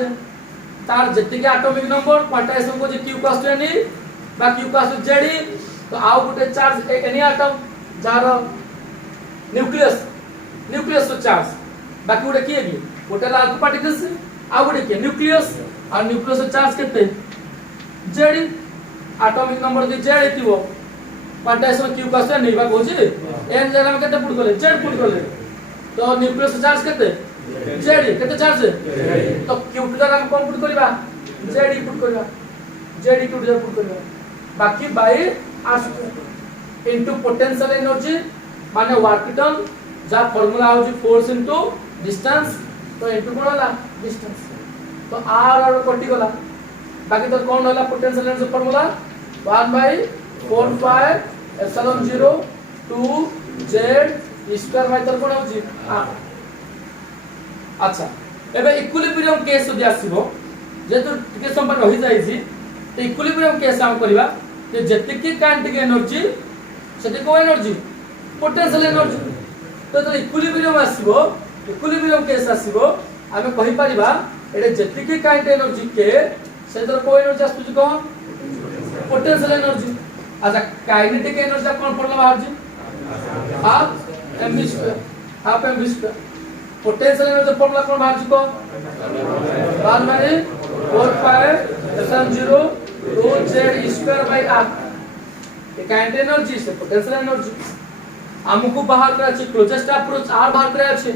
तार जति के एटॉमिक नंबर क्वांटाइजेशन को जे q = ne बाकी q = z तो आउ गुटे charge any atom jar nucleus तो चार्ज बाकी गुटे किए की गुटे अल्फा पार्टिकल्स आउ गुटे के न्यूक्लियस और न्यूक्लियस चार्ज केते z एटॉमिक नंबर दि z हेतिबो क्वांटाइजेशन q = ne बा होजी n जगह में केते पुट करले z पुट करले तो न्यूक्लियस चार्ज केते z केते चार्ज तो q2 जगह हम कोन पुट करबा z पुट करबा z q2 जगह पुट करबा बाकी by r2 into potential energy माने वर्क डन जा फार्मूला होजी फोर्स इनटू डिस्टेंस तो इनटू कोन होला डिस्टेंस तो r और कटि गला बाकी तो कोन होला potential energy formula 1 by 4 pi epsilon 0 2 z square by तर कोन होजी r अच्छा एबे इक्विलिब्रियम केस जदि आसीबो जेतु टिके संपर्क रहि जाई छी तो इक्विलिब्रियम केस हम करबा जे जतिके काइनेटिक एनर्जी सेते को एनर्जी पोटेंशियल एनर्जी तो इक्विलिब्रियम आसीबो इक्विलिब्रियम केस आसीबो हमें कहि परिबा एटे जतिके काइनेटिक एनर्जी के सेते को एनर्जी आसुची कोन पोटेंशियल एनर्जी अच्छा काइनेटिक एनर्जी कोन फॉर्मूला बाहर जी half mv2 potential energy formula कोन बाहर जी को 1 by 4 pi epsilon 0 rho z square by r ये काइंड एनर्जी से पोटेंशियल एनर्जी हमको बाहर करा छै क्लोजेस्ट अप्रोच r बाहर करा छै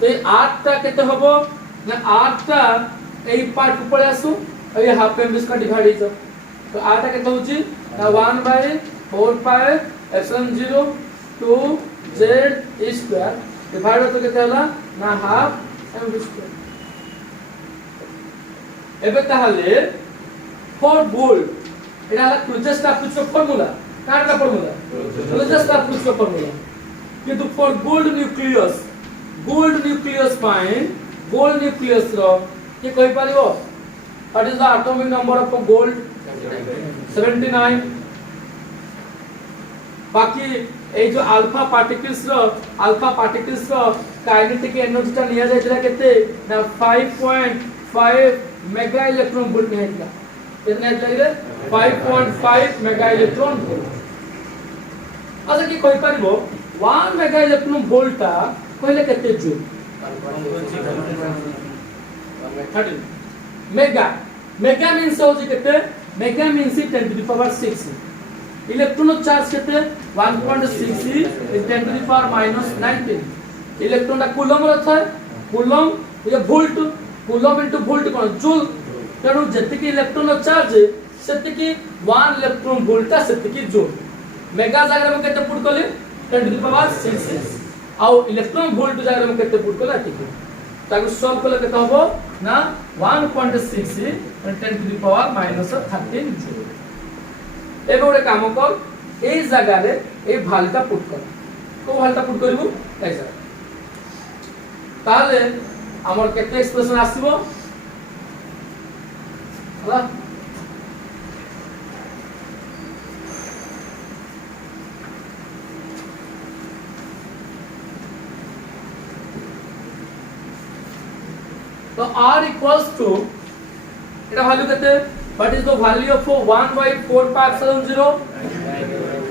तो ये r टा केते होबो ना r टा एई पार्ट ऊपर आसु और ये हाफ एम इसका डिवाइड हो तो r टा केते होची ना 1/4 pi epsilon 0 2 z square divide तो केते होला ना हाफ एम स्क्वायर एबे ताहले फॉर गोल्ड एटा होला क्लोजेस्ट अप्रोच का फार्मूला काटा फार्मूला क्लोजेस्ट अप्रोच का फार्मूला किंतु for gold nucleus fine gold nucleus रो के कहि पारिबो what is the atomic number of gold 79 बाकी ए जो अल्फा पार्टिकल्स रो काइनेटिक एनर्जी ता निया जायतला केते ना 5.5 मेगा इलेक्ट्रॉन वोल्ट निया कितना है 5.5 मेगा इलेक्ट्रॉन वोल्ट अच्छा की कहि पारिबो 1 मेगा इलेक्ट्रॉन वोल्ट ता कहले केते जूल मेगा मेगा मींस हो जे केते mega means 10 to the power 6 electron charge केते 1.6 10 टू द पावर -19 इलेक्ट्रॉन ता कूलम रहता है कूलम ये वोल्ट कूलम इनटू वोल्ट कोन जूल तेणु जतिकी इलेक्ट्रॉन चार्ज सेतिकी 1 इलेक्ट्रॉन वोल्ट सेतिकी जूल मेगा जागर में केते पुट कले 10 टू द पावर 6 आउ इलेक्ट्रॉन वोल्ट जागर में केते पुट कला ठीक ताकि सॉल्व कले केते होबो ना 1.6 10 टू द पावर -13 जूल एबे ओरे काम कर ए जागा रे ए भालटा पुट कर को भालटा पुट करबो ऐसा ताले हमर केते एक्सप्रेशन आसीबो होला तो r equals to এটা ভ্যালু কত what is the value of 1/4 pi epsilon 0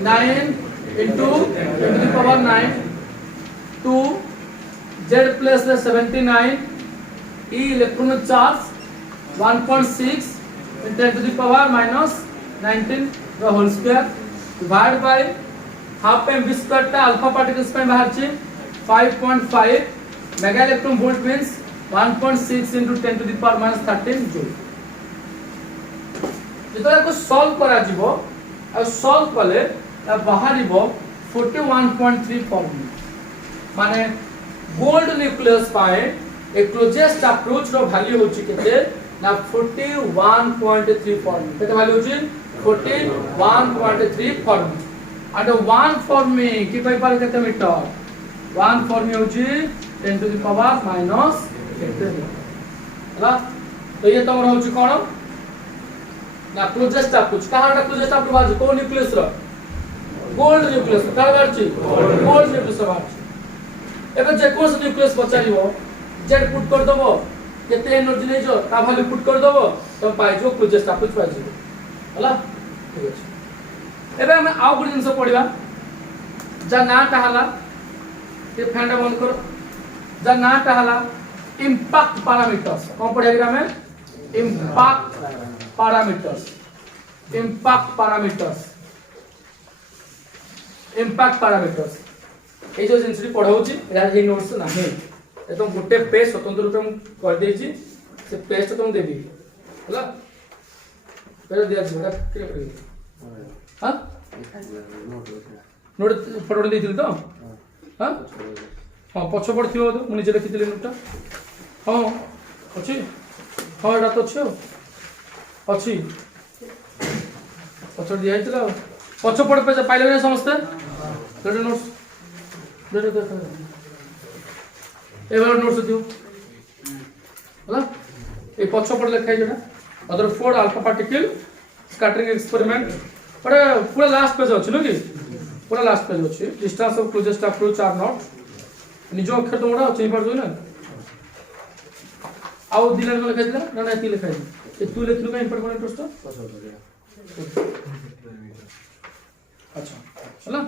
9 into 10 to the power 9 2 z plus the 79 e electron charge 1.6 into 10 to the power -19 the whole square divided by half m v square ता alpha particles पे बाहर छी 5.5 mega electron volt means 1.6 into 10 to the power -13 joule जेतरा को solve करा जीवो आ solve कले बाहरिबो 41.3 फॉर्मूला माने गोल्ड न्यूक्लियस पाए ए क्लोजेस्ट अप्रोच रो वैल्यू होची केते ना 41.3 फॉर्मूला केते वैल्यू होची 41.3 फॉर्मूला and 1 फॉर्म में की कहि पार केते मीटर 1 फॉर्म में होची 10 to the power minus ହେଲା तो ये तमर होची कोन ना क्लोजेस्ट अप्रोच कहाटा क्लोजेस्ट अप्रोच बाजी को न्यूक्लियस रो गोल्ड न्यूक्लियस का बाजी गोल्ड न्यूक्लियस बाजी एबे जे कोस न्यूक्लियस बचारिबो जेड पुट कर दबो केते एनर्जी नै जो का वैल्यू पुट कर दबो तो पाइ जो क्लोजेस्ट अप्रोच पाइ जो होला ठीक अछि एबे हम आउ गुड जिंस पढिबा जा नाटा हला ये फैंडा बंद करो जा नाटा हला इम्पैक्ट पैरामीटर्स कौन पढ़ेगा में इम्पैक्ट पैरामीटर्स ए जो जिंसरी पढाउची या ए नोट्स नाही ए तो गुटे पेज स्वतंत्र रूप में कर देची से पेज तो तुम देबी होला पहले दिया छी बड़ा के करी हां नोट फोटो देथिल तो हां हां पछ पड़थियो तो मुनि जे लिखितले नोटटा हां अछि हां एटा तो छ अछि पछ दिया हितला पछ पड़ पे पाइले ने समस्त देडे नोट्स देडे ए वाला नोट्स दियो होला ए पछ पड़ लिखाइ जेटा other for alpha particle scattering experiment पर पूरा लास्ट पेज अछि न कि पूरा लास्ट पेज अछि distance of closest approach are not निजो अक्षर तो मोड़ा चेई पड़ जो ना आउ दिलन को लिखा दिला ना ना ती लिखा ए तू लिखलु का इंपॉर्टेंट टोस्ट अच्छा चला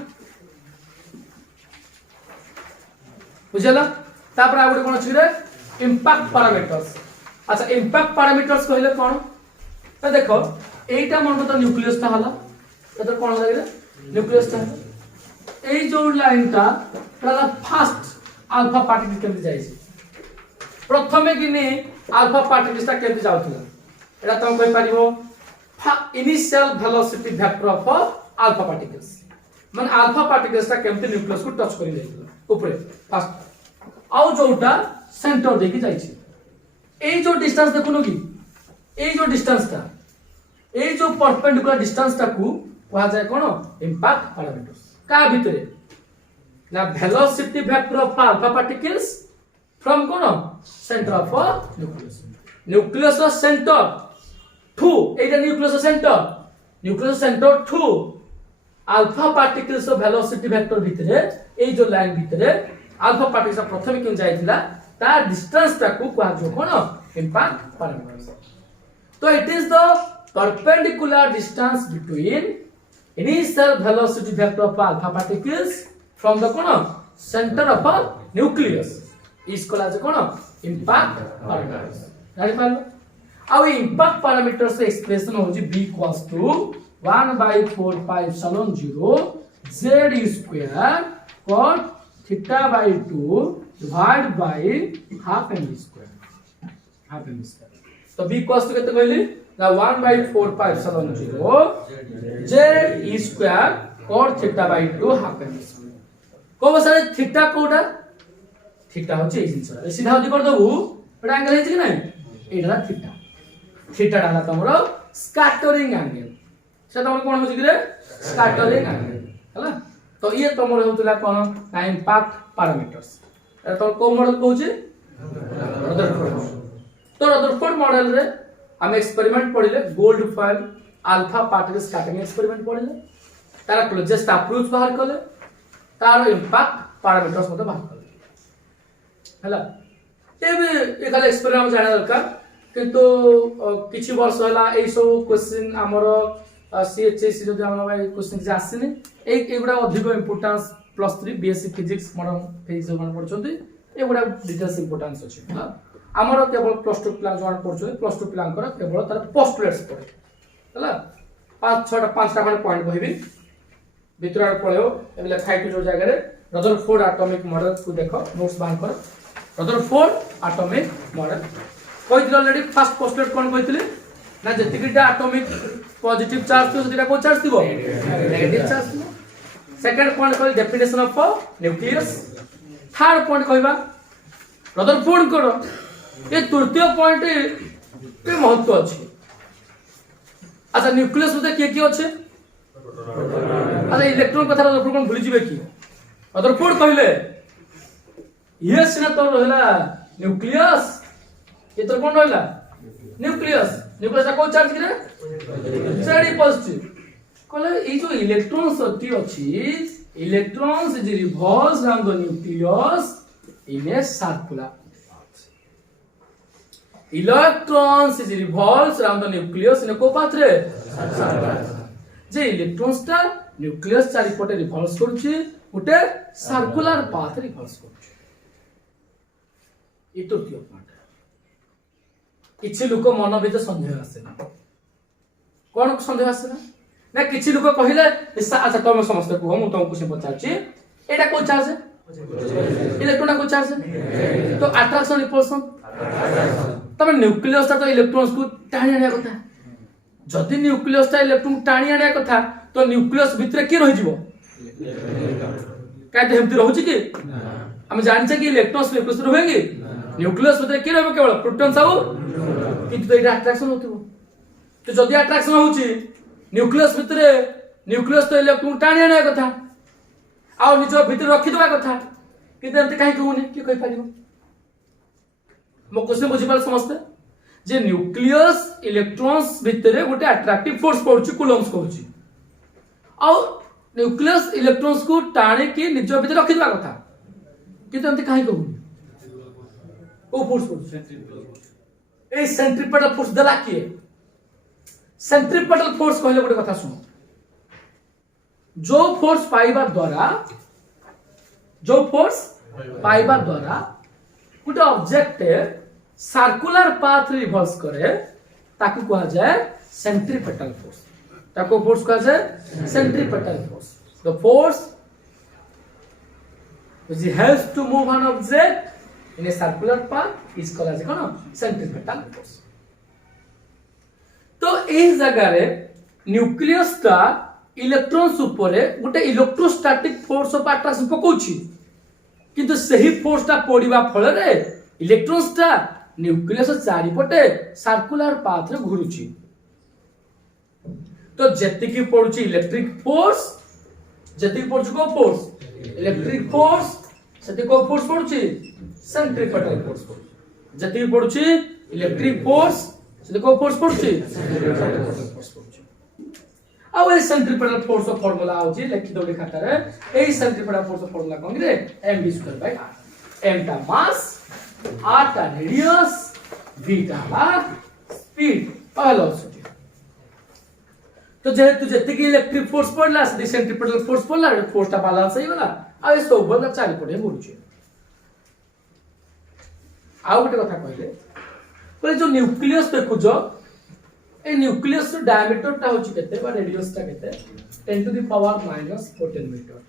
बुझला तापर आउडे कोन अछि रे इंपैक्ट पैरामीटर्स अच्छा इंपैक्ट पैरामीटर्स कहले कोन तो देखो এইটা মনে করতে নিউক্লিয়াসটা হলো এটা কোন লাগে নিউক্লিয়াসটা এই যে লাইনটা এটা ফার্স্ট আলফা পার্টিকেল কেমনে যাইছে প্রথমে কিনে আলফা পার্টিকেলটা কেমনে যাউতলা এটা তুমি কই পারিবো initial velocity vector of alpha particles মানে আলফা পার্টিকেলসটা কেমতে নিউক্লিয়াস কো টাচ করি যাইতলা উপরে ফার্স্ট আউ যোটা সেন্টার দেখি যাইছে এই যে ডিসটেন্স দেখুনো কি এই যে ডিসটেন্সটা এই যে পারপেন্ডিকুলার ডিসটেন্সটা কু কোয়া যায় কোন ইম্প্যাক্ট প্যারামিটারস কা ভিতরে না velocity vector of alpha particles from কোন centre of nucleus nucleus centre to এইটা nucleus centre to alpha particles of velocity vector ভিতরে এই যে লাইন ভিতরে আলফা পার্টিকেলস প্রথমে কেন যাইতিলা তার ডিসটেন্সটা কু কোয়া যায় কোন ইম্প্যাক্ট প্যারামিটারস তো it is the perpendicular distance between initial velocity vector of alpha particles from the center of a nucleus is called as impact parameters. Right? Our impact parameters expression is b equals to 1 by 4 pi epsilon 0 z square cot theta by 2 divided by half m square. So b equals to कितने कहली ना 1 by 4 pi epsilon 0 z square cot theta by 2 half m square को बसारे theta Kota theta होची ए जिंस ए सीधा होती कर दबु एटा angle हेछि कि नै एटा थीटा डाला तमरो स्कैटरिंग एंगल से तमरो कोन होछि कि रे स्कैटरिंग एंगल हला तो ये तमरो होतला कोन इम्पैक्ट पैरामीटर्स एटा तो को मॉडल कहूछि रदरफोर्ड तो रदरफोर्ड मॉडल रे हम एक्सपेरिमेंट पढिले gold foil alpha particle scattering experiment पढिले तार क्लोजेस्ट अप्रोच बाहर कले तार इम्पैक्ट पैरामीटर्स मते बाहर कले हला एबे एखाले एक्सपेरिमेंट जाना दरकार किंतु किछि वर्ष होला ए सब क्वेश्चन हमर सीएचएससी जो हम भाई क्वेश्चन जे आसिनी एगुडा अधिक importance +3 BSc physics modern physics मन पढछंती एगुडा डिटेल्स इंपोर्टेंस अछि हला हमर केवल +2 प्लान जोन पढछो +2 प्लान कर केवल तार पोस्टुलेट्स पढे हला 5-6टा पॉइंट कहबी भितरा पळेओ एबले खाइटु जो जगह रे रदरफोर्ड एटॉमिक मॉडल को देखो नोट्स बांध कर रदरफोर्ड एटॉमिक मॉडल कहितले ऑलरेडी फर्स्ट पोस्टुलेट कोन कहितले ना जतिकिटा एटॉमिक पॉजिटिव चार्ज तो जतिटा को चार्ज दिबो नेगेटिव चार्ज दिबो सेकंड पॉइंट कहल definition of nucleus third point कहबा रदरफोर्ड करो ये तृतीय पॉइंट के महत्व अछि अच्छा न्यूक्लियस में के अछि अच्छा इलेक्ट्रॉन कथा रदरफोर्ड कोन भूली जिवे की रदरफोर्ड कहले ये सिना तो रहला न्यूक्लियस ये तो कोन रहला न्यूक्लियस को चार्ज करे जेड पॉजिटिव कहले ई जो इलेक्ट्रॉन्स अछि electrons is revolves around the nucleus in a circular electrons is revolves around the nucleus in a co-path रे जे इलेक्ट्रॉन्स ता न्यूक्लियस चारि पटे रिवॉल्व्स करछि उटे सर्कुलर पाथ रिवॉल्व्स करछि ई तृतीय पॉइंट किछि लोक मन भीतर संदेह आसे ना कोन संदेह आसे ना किछि लोक कहिले अच्छा तुम समस्त को हम तुमको से पचाछि एटा को चार्ज इलेक्ट्रॉन को चार्ज तो अट्रैक्शन रिपल्शन तब न्यूक्लियस तो इलेक्ट्रॉन्स को टाणी आनिया कथा जदि न्यूक्लियस इलेक्ट्रॉन टाणी आनिया कथा तो न्यूक्लियस भितर के रहि जिवो काहे हेमति रहउछि कि हम जानछे कि इलेक्ट्रॉन्स न्यूक्लियस रहबे न्यूक्लियस भितर के रहबे केवल प्रोटॉन्स आउ किंतु एटा अट्रैक्शन होतिबो तो जदि अट्रैक्शन होउछि न्यूक्लियस भितर न्यूक्लियस तो इलेक्ट्रॉन टाणी आनिया कथा आ निज भितर रखि देबा कथा किंतु एमति काहे कहउनी कि कहि पारिबो मो क्वेश्चन बुझी पाल समझते जे न्यूक्लियस इलेक्ट्रॉन्स भितरे गोटे अट्रैक्टिव फोर्स पड़ुची कूलम्स कहूची आ न्यूक्लियस इलेक्ट्रॉन्स को टाणे के निज भितर रखि देबा कथा किंतु एमति काहे कहूनी ओ फोर्स पड़ुची ए सेंट्रीपेटल फोर्स देला किए सेंट्रीपेटल फोर्स कहले गोटे कथा सुनो जो फोर्स पाइबा द्वारा गोटे ऑब्जेक्ट सर्कुलर पाथ रिवॉल्व्स करे ताकू कहा जाए सेंट्रीपेटल फोर्स ताको फोर्स कहा जाए centripetal force the force which helps to move an object in a circular path is called as cone centripetal force. तो एही जगह रे न्यूक्लियस ता इलेक्ट्रॉन्स ऊपर गोटे इलेक्ट्रोस्टैटिक फोर्स ऑफ अट्रैक्शन पकोछि किंतु सही फोर्स ता पड़िबा फल रे इलेक्ट्रॉन्स ता न्यूक्लियस चारिपटे सर्कुलर पाथ रे घुरुछि। तो जेतिकी पड़ुछि इलेक्ट्रिक फोर्स जेतिकी पड़ुछि को फोर्स इलेक्ट्रिक फोर्स सेति को फोर्स पड़ुछि सेंट्रीपेटल फोर्स जेतिकी पड़ुछि इलेक्ट्रिक फोर्स सेति को फोर्स पड़ुछि सेंट्रीपेटल फोर्स पड़ुछि। आ ए सेंट्रीपेटल फोर्स ऑफ फार्मूला होछि लिखि दो खाता रे ए सेंट्रीपेटल फोर्स ऑफ फार्मूला कोन रे mv2/r m ता मास r ता रेडियस v ता स्पीड वेलोसिटी। तो जेहेतु जेतिकी इलेक्ट्रिक फोर्स पड़ला से सेंट्रीपेटल फोर्स पड़ला फोर्स ता बैलेंस होई गला आ ए सब बंदा चारि पटे घुरुछि। आ गोटे कथा कहले जो न्यूक्लियस देखुजो ए न्यूक्लियस रो डायमीटर ता होछि केते बा रेडियस ता केते 10 to the power -14 metre.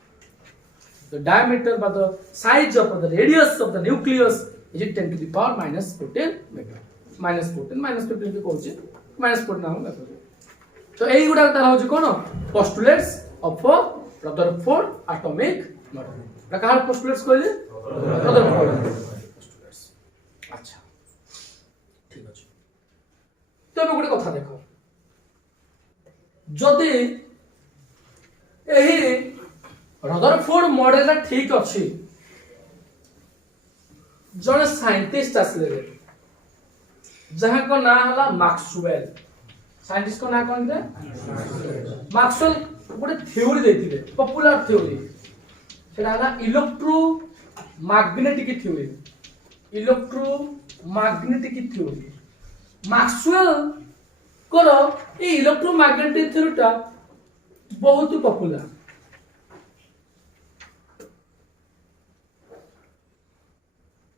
The diameter by the size of the radius of the nucleus is 10 to the power -14 meter. -14 के कहूची -14 ना हम कहू। तो एही गुडा तार होची कोन postulates of Rutherford atomic model. एटा कहार पोस्टुलेट्स कहले रदरफोर्ड पोस्टुलेट्स। अच्छा ठीक अछि। तो एबे गुडे कथा देखो जदि एही रदरफोर्ड मॉडल ठीक अच्छी जड़े साइंटिस्ट आसले जहां को ना हला मैक्सवेल साइंटिस्ट को ना कौन थे मैक्सवेल गोटे थ्योरी देथिले पॉपुलर थ्योरी सेटा हला इलेक्ट्रोमैग्नेटिक थ्योरी। मैक्सवेल करो ए इलेक्ट्रोमैग्नेटिक थ्योरीटा बहुत पॉपुलर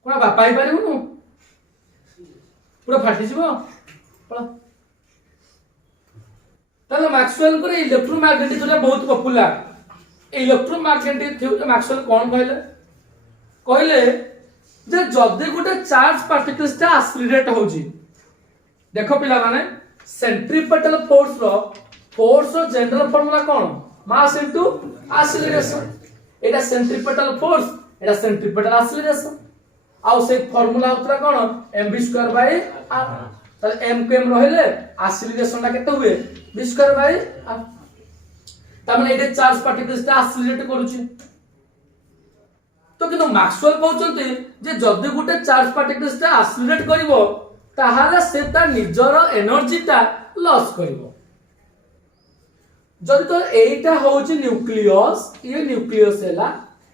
पूरा पाई पारिबु पूरा फाटी जीवो पळा ताले मैक्सवेल को इलेक्ट्रोमैग्नेटिक थ्योरी बहुत पॉपुलर। इलेक्ट्रोमैग्नेटिक थ्योरी मैक्सवेल कोन कहले जे जदि गोटे चार्ज पार्टिकल्स ता एक्सीलरेट होजी देखो पिला माने सेंट्रीपेटल फोर्स रो जनरल फार्मूला कोन मास इनटू एक्सीलरेशन। एटा सेंट्रीपेटल फोर्स एटा सेंट्रीपेटल एक्सीलरेशन आउ से फार्मूला उतरा कोन mv2/r। ताले m को m रहले एक्सीलरेशन ता केते हुए v2/r। तामे एटे चार्ज पार्टिकल्स ता एक्सीलरेट करूची। तो किंतु मैक्सवेल कहउचंती जे जदि गुटे चार्ज पार्टिकल्स ता एक्सीलरेट करिवो ताहाले से ता निजर एनर्जी ता लॉस करिवो। जदि तो एटा होची न्यूक्लियस ये न्यूक्लियस हैला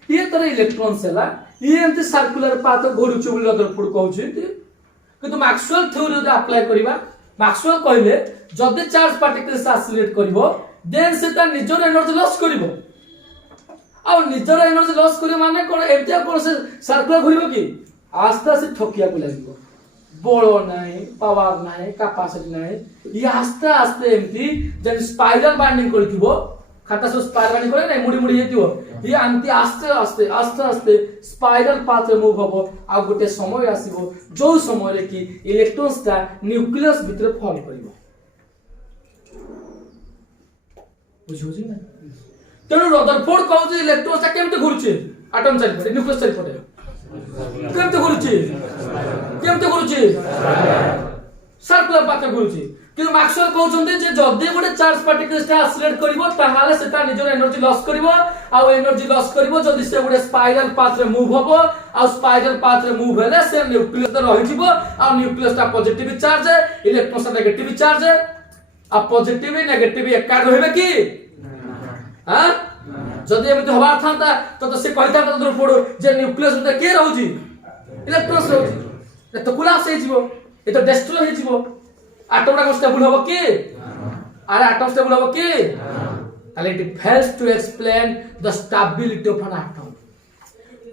ये तर इलेक्ट्रॉन्स हैला ये एमती सर्कुलर पाथ घुरुछु बोली रदरफोर्ड कहउछि किंतु मैक्सवेल थ्योरी जे अप्लाई करिवा मैक्सवेल कहले जदि चार्ज पार्टिकल्स एक्सीलरेट करिवो देन से ता निजर एनर्जी लॉस करिवो। आ निजर एनर्जी लॉस करियो माने कोन एमती कोन से सर्कुलर घुरिवो कि आस्ते आस्ते ठोकिया को लागिवो बळ नाही पावर नाही कैपेसिटी नाही ये आस्ते आस्ते एमती जे स्पाइरल बाइंडिंग करथिवो खाता से स्पाइरल बाइंडिंग करे नै मुडी मुडी हेतिवो ये आंती आस्ते आस्ते स्पाइरल पाथ रे मूव हबो। आ गोटे समय आसीबो जो समय रे कि इलेक्ट्रॉन्स ता न्यूक्लियस भीतर फॉल करिवो बुझुछि ना। तेनु रदरफोर्ड कहू जे इलेक्ट्रॉन्स ता केमते घुरुछि एटम चारि पटे न्यूक्लियस चारि पटे केमते घुरुछि सर्कुलर पाथ घुरुछि। किंतु मैक्सवेल कहउछन्ते जे जदि गोटे चार्ज पार्टिकल्स ता एक्सीलरेट करिवो ताहाले सेटा निजर एनर्जी लॉस करिवो आ एनर्जी लॉस करिवो जदि से गोटे स्पाइरल पाथ रे मूव हबो आ स्पाइरल पाथ रे मूव हेले से न्यूक्लियस ता रहि जिवो आ न्यूक्लियस ता पॉजिटिव चार्ज है इलेक्ट्रॉन ता नेगेटिव चार्ज है आ पॉजिटिव नेगेटिव एका रहबे कि हां जदि एमति हबार थांता तो से कहिता तो पड़ो जे न्यूक्लियस में के रहउजी इलेक्ट्रॉन्स रहउजी तो कोलैप्स हे जिवो ए तो डिस्ट्रॉय हे जिवो एटम का स्टेबल होबो कि अरे एटम स्टेबल होबो कि ताले it fails to explain the stability of an atom.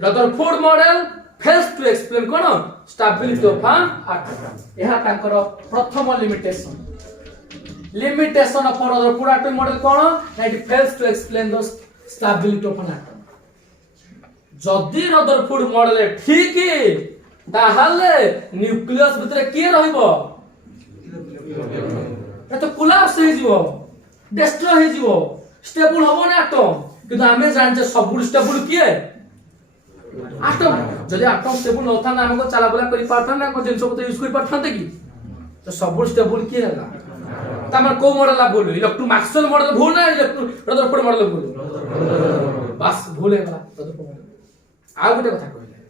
Rutherford model fails to explain कोन स्टेबिलिटी ऑफ एन एटम। एहा तांकर प्रथम limitation Limitation of Rutherford atomic model कौन ना it fails to explain the stability of an atom. जदि Rutherford model ठीक ताहले nucleus भितर के रहइबो ए तो कोलैप्स हे जिवो डिस्ट्रॉय हे जिवो स्टेबल होबो ना एटम किंतु हमें जानचे सब स्टेबल किए एटम जदि एटम स्टेबल न था ना हमको चला बुला करि पारथन ना को जिंस को यूज करि पारथन कि तो सब स्टेबल किए हला तमर को मॉडल ला बोलु इलेक्ट्रो मैक्सवेल मॉडल भूल ना इलेक्ट्रो रदरफोर्ड मॉडल भूल बस भूल है रदरफोर्ड मॉडल आ गोटे कथा कहले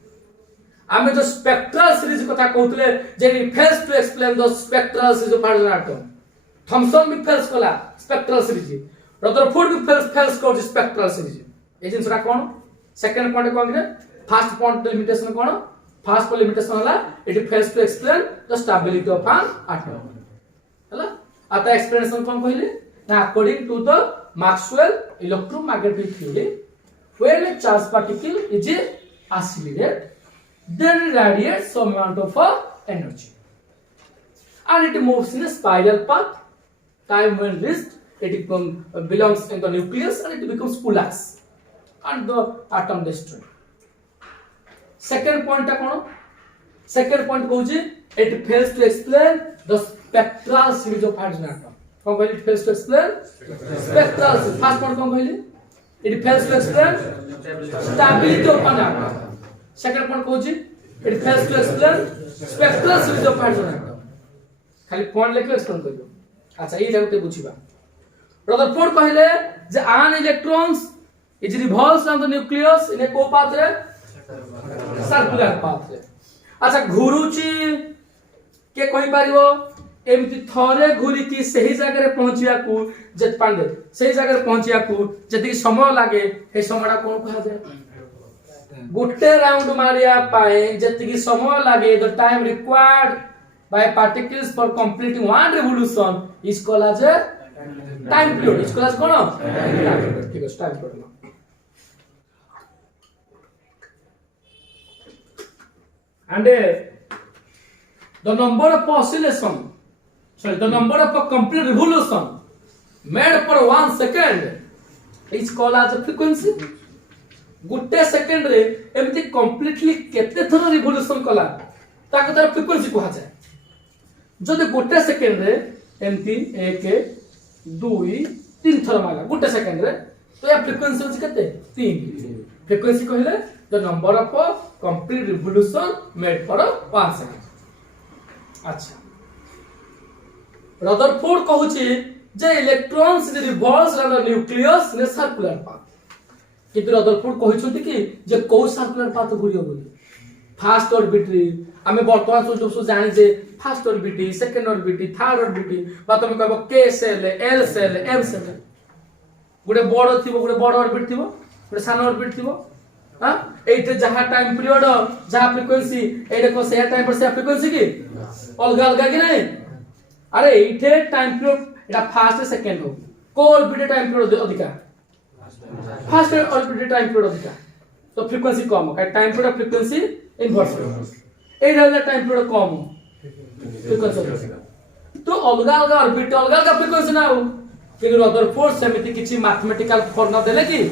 आमे जो स्पेक्ट्रल सीरीज कथा कहतले जे fails to explain the spectral series of hydrogen atom Thomson भी फेल्स कला स्पेक्ट्रल सीरीज रदरफोर्ड भी फेल्स कर स्पेक्ट्रल सीरीज ए जिनसरा कोन सेकंड पॉइंट कोन रे फर्स्ट पॉइंट लिमिटेशन कोन फर्स्ट लिमिटेशन हला it fails to explain the stability of an atom हला आता एक्सप्लेनेशन कोन कहले ना according to the Maxwell electromagnetic theory when a charged particle is accelerated then it radiates some amount of energy and it moves in a spiral path time when reached it belongs in the nucleus and it becomes collapsed and the atom destroyed second point ta kono second point कहूची it fails to explain the spectral series of hydrogen atom कोन कहली it fails to explain spectral first point कोन कहली it fails to explain stability of an atom second point कहूची it fails to explain spectral series of hydrogen atom खाली point लेके explain करियो अच्छा ई लागते बुझिबा Rutherford कहले जे an electrons is revolves around the nucleus in a co path रे circular path रे अच्छा घुरुची के कहि पारिबो एमति थरे घुरी की सही जगह रे पहुंचिया को जत पांडे सही जगह रे पहुंचिया को जति समय लागे हे समयडा कोन कहा जाय गुटे राउंड मारिया पाए जति समय लागे the time required by particles for completing one revolution is called as time period is called as कोन ठीक है time period and the number of oscillation the number of a complete revolution made per 1 second is called as a frequency Gute second रे एमती completely केते thorough revolution कला ताको तार frequency कहा जाय जदि गुटे सेकंड रे एमती 1 2 3 थरो माला गुटे सेकंड रे तो या फ्रीक्वेंसी होची केते 3 फ्रीक्वेंसी कहले the number of a complete revolution made for 1 second अच्छा रदरफोर्ड कहूची जे electrons revolves around the nucleus in circular path किंतु रदरफोर्ड कहिसथि कि जे को सर्कुलर पाथ घुरियो बोली फर्स्ट ऑर्बिट रे हमें वर्तमान जो जानि जे first orbit second orbit third orbit बा तुम कहबो K shell L shell M shell गुडे बड़ थिबो गुडे बड़ ऑर्बिट थिबो गुडे सान ऑर्बिट थिबो हां एते जहां टाइम पीरियड जहां फ्रीक्वेंसी एडे को से टाइम पर से फ्रीक्वेंसी की अलग अलग की नहीं अरे एथे टाइम पीरियड एटा फर्स्ट सेकंड हो को ऑर्बिट टाइम पीरियड अधिका फर्स्ट ऑर्बिट टाइम पीरियड अधिका तो फ्रीक्वेंसी कम हो टाइम पीरियड फ्रीक्वेंसी इनवर्स ए रहला टाइम पीरियड कम फ्रीक्वेंसी तो अलग अलग ऑर्बिट अलग अलग फ्रीक्वेंसी ना हो कि रदरफोर्ड समिति किछि मैथमेटिकल फॉर्मूला देले कि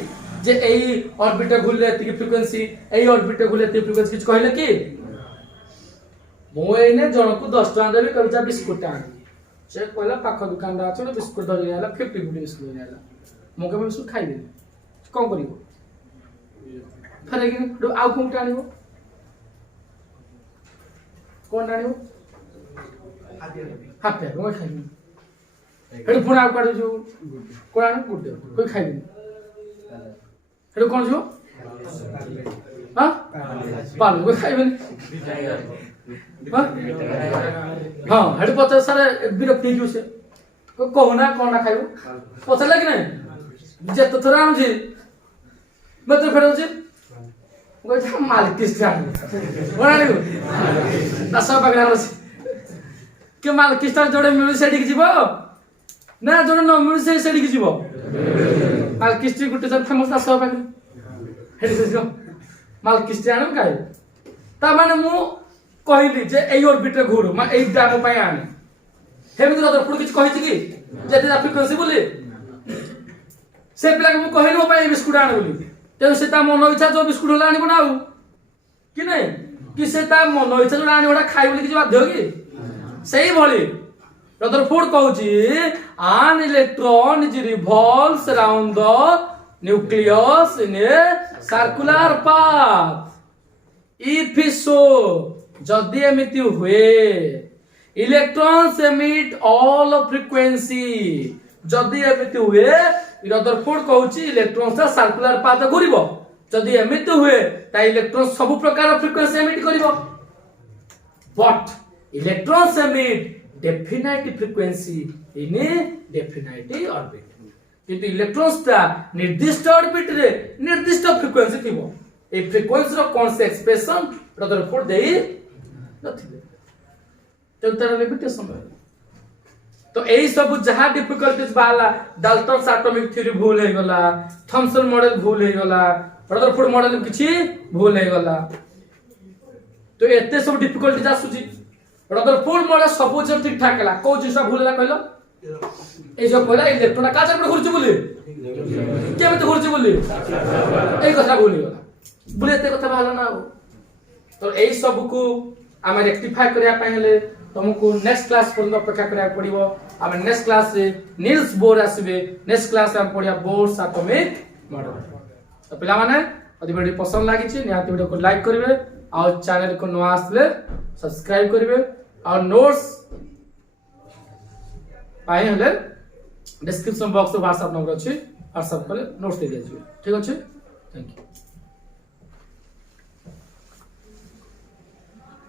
जे एई ऑर्बिट घुलले एति फ्रीक्वेंसी एई ऑर्बिट घुलले एति फ्रीक्वेंसी किछ कहले कि मो एने जणको 10 टका देबी कविता बिस्कुट आनी से कहला पाख दुकान दा छ बिस्कुट धरि आला 50 गुडी बिस्कुट आला मो के बिस्कुट खाइ दे कोन करिवो फरे कि आउ कोन टाणिवो कोन टाणिवो हाथे मो खाइ हेड पुना आउ काढ जो कोन गुड दे कोइ खाइ दे हेड कोन जो हां पाल को खाइबे हां हेड पचास सारे विरक्ति क्यों से को कहना कोन खाइबो पचास लाग नै जे तो थरा छी मैं तो फेरो छी को था मालिक किस जान बना रे दस पगला छी के मालिक किस जोड़े मिलु सेडी जीवो ना जोड़े न मिलु से सेडी जीवो माल किस्ती गुटे सब फेमस दस पगला हेड से जो माल किस्ती आनम काई ता माने मु कहली जे एई ऑर्बिट रे घुरु मा एई दाम पय आनी हेमिति रदरफोर्ड किछ कहि कि जेते फ्रिक्वेंसी बोली से पिला को कहली मो पाई बिस्कुट आण बोली तेणु से ता मन इच्छा जो बिस्कुट होला आनिब ना आउ कि नहीं कि से ता मन इच्छा जो आनी ओडा खाइ बोली कि बाध्य कि सही भली Rutherford कहूची an electron is revolves around the nucleus in a circular path if so जदि एमिति हुए electrons emit all frequency जदि एमिति हुए रदरफोर्ड कहूची इलेक्ट्रॉन सा सर्कुलर पाथ घुरिबो जदि एमिति हुए ता इलेक्ट्रॉन सब प्रकार फ्रीक्वेंसी एमिट करिवो but electrons emit definite frequency in a definite orbit किंतु इलेक्ट्रॉन्स ता निर्दिष्ट ऑर्बिट रे निर्दिष्ट फ्रीक्वेंसी थिबो ए फ्रीक्वेंसी रो कोन से एक्सप्रेशन रदरफोर्ड देई नथिले तो तार लिमिटेशन तो एही सब जहां डिफिकल्टीज बाला डाल्टन्स एटॉमिक थ्योरी भूल हे गला थॉमसन मॉडल भूल हे गला रदरफोर्ड मॉडल किछि भूल हे गला तो एते सब डिफिकल्टीज आसुची रदरफोर्ड मॉडल सब कुछ ठीक ठाक हला को जिसा भूल हला कहलो ए जो कहला इलेक्ट्रॉन का चार घुरची बोली केमते घुरची बोली एई कथा भूल हे गला बोले एते कथा भाला ना तो एही सब को आमे रेक्टिफाई करिया पय हले तुमको नेक्स्ट क्लास पर अपेक्षा करिया पड़िबो आमे नेक्स्ट क्लास रे नील्स बोर आसीबे नेक्स्ट क्लास हम पढ़िया बोर्स एटॉमिक मॉडल तो पिला माने यदि वीडियो पसंद लागि छि निहाती वीडियो को लाइक करिवे और चैनल को नया आसले सब्सक्राइब करिवे और नोट्स पाए हले डिस्क्रिप्शन बॉक्स में व्हाट्सएप नंबर अछि व्हाट्सएप पर नोट्स दे दिजिए ठीक अछि थैंक यू।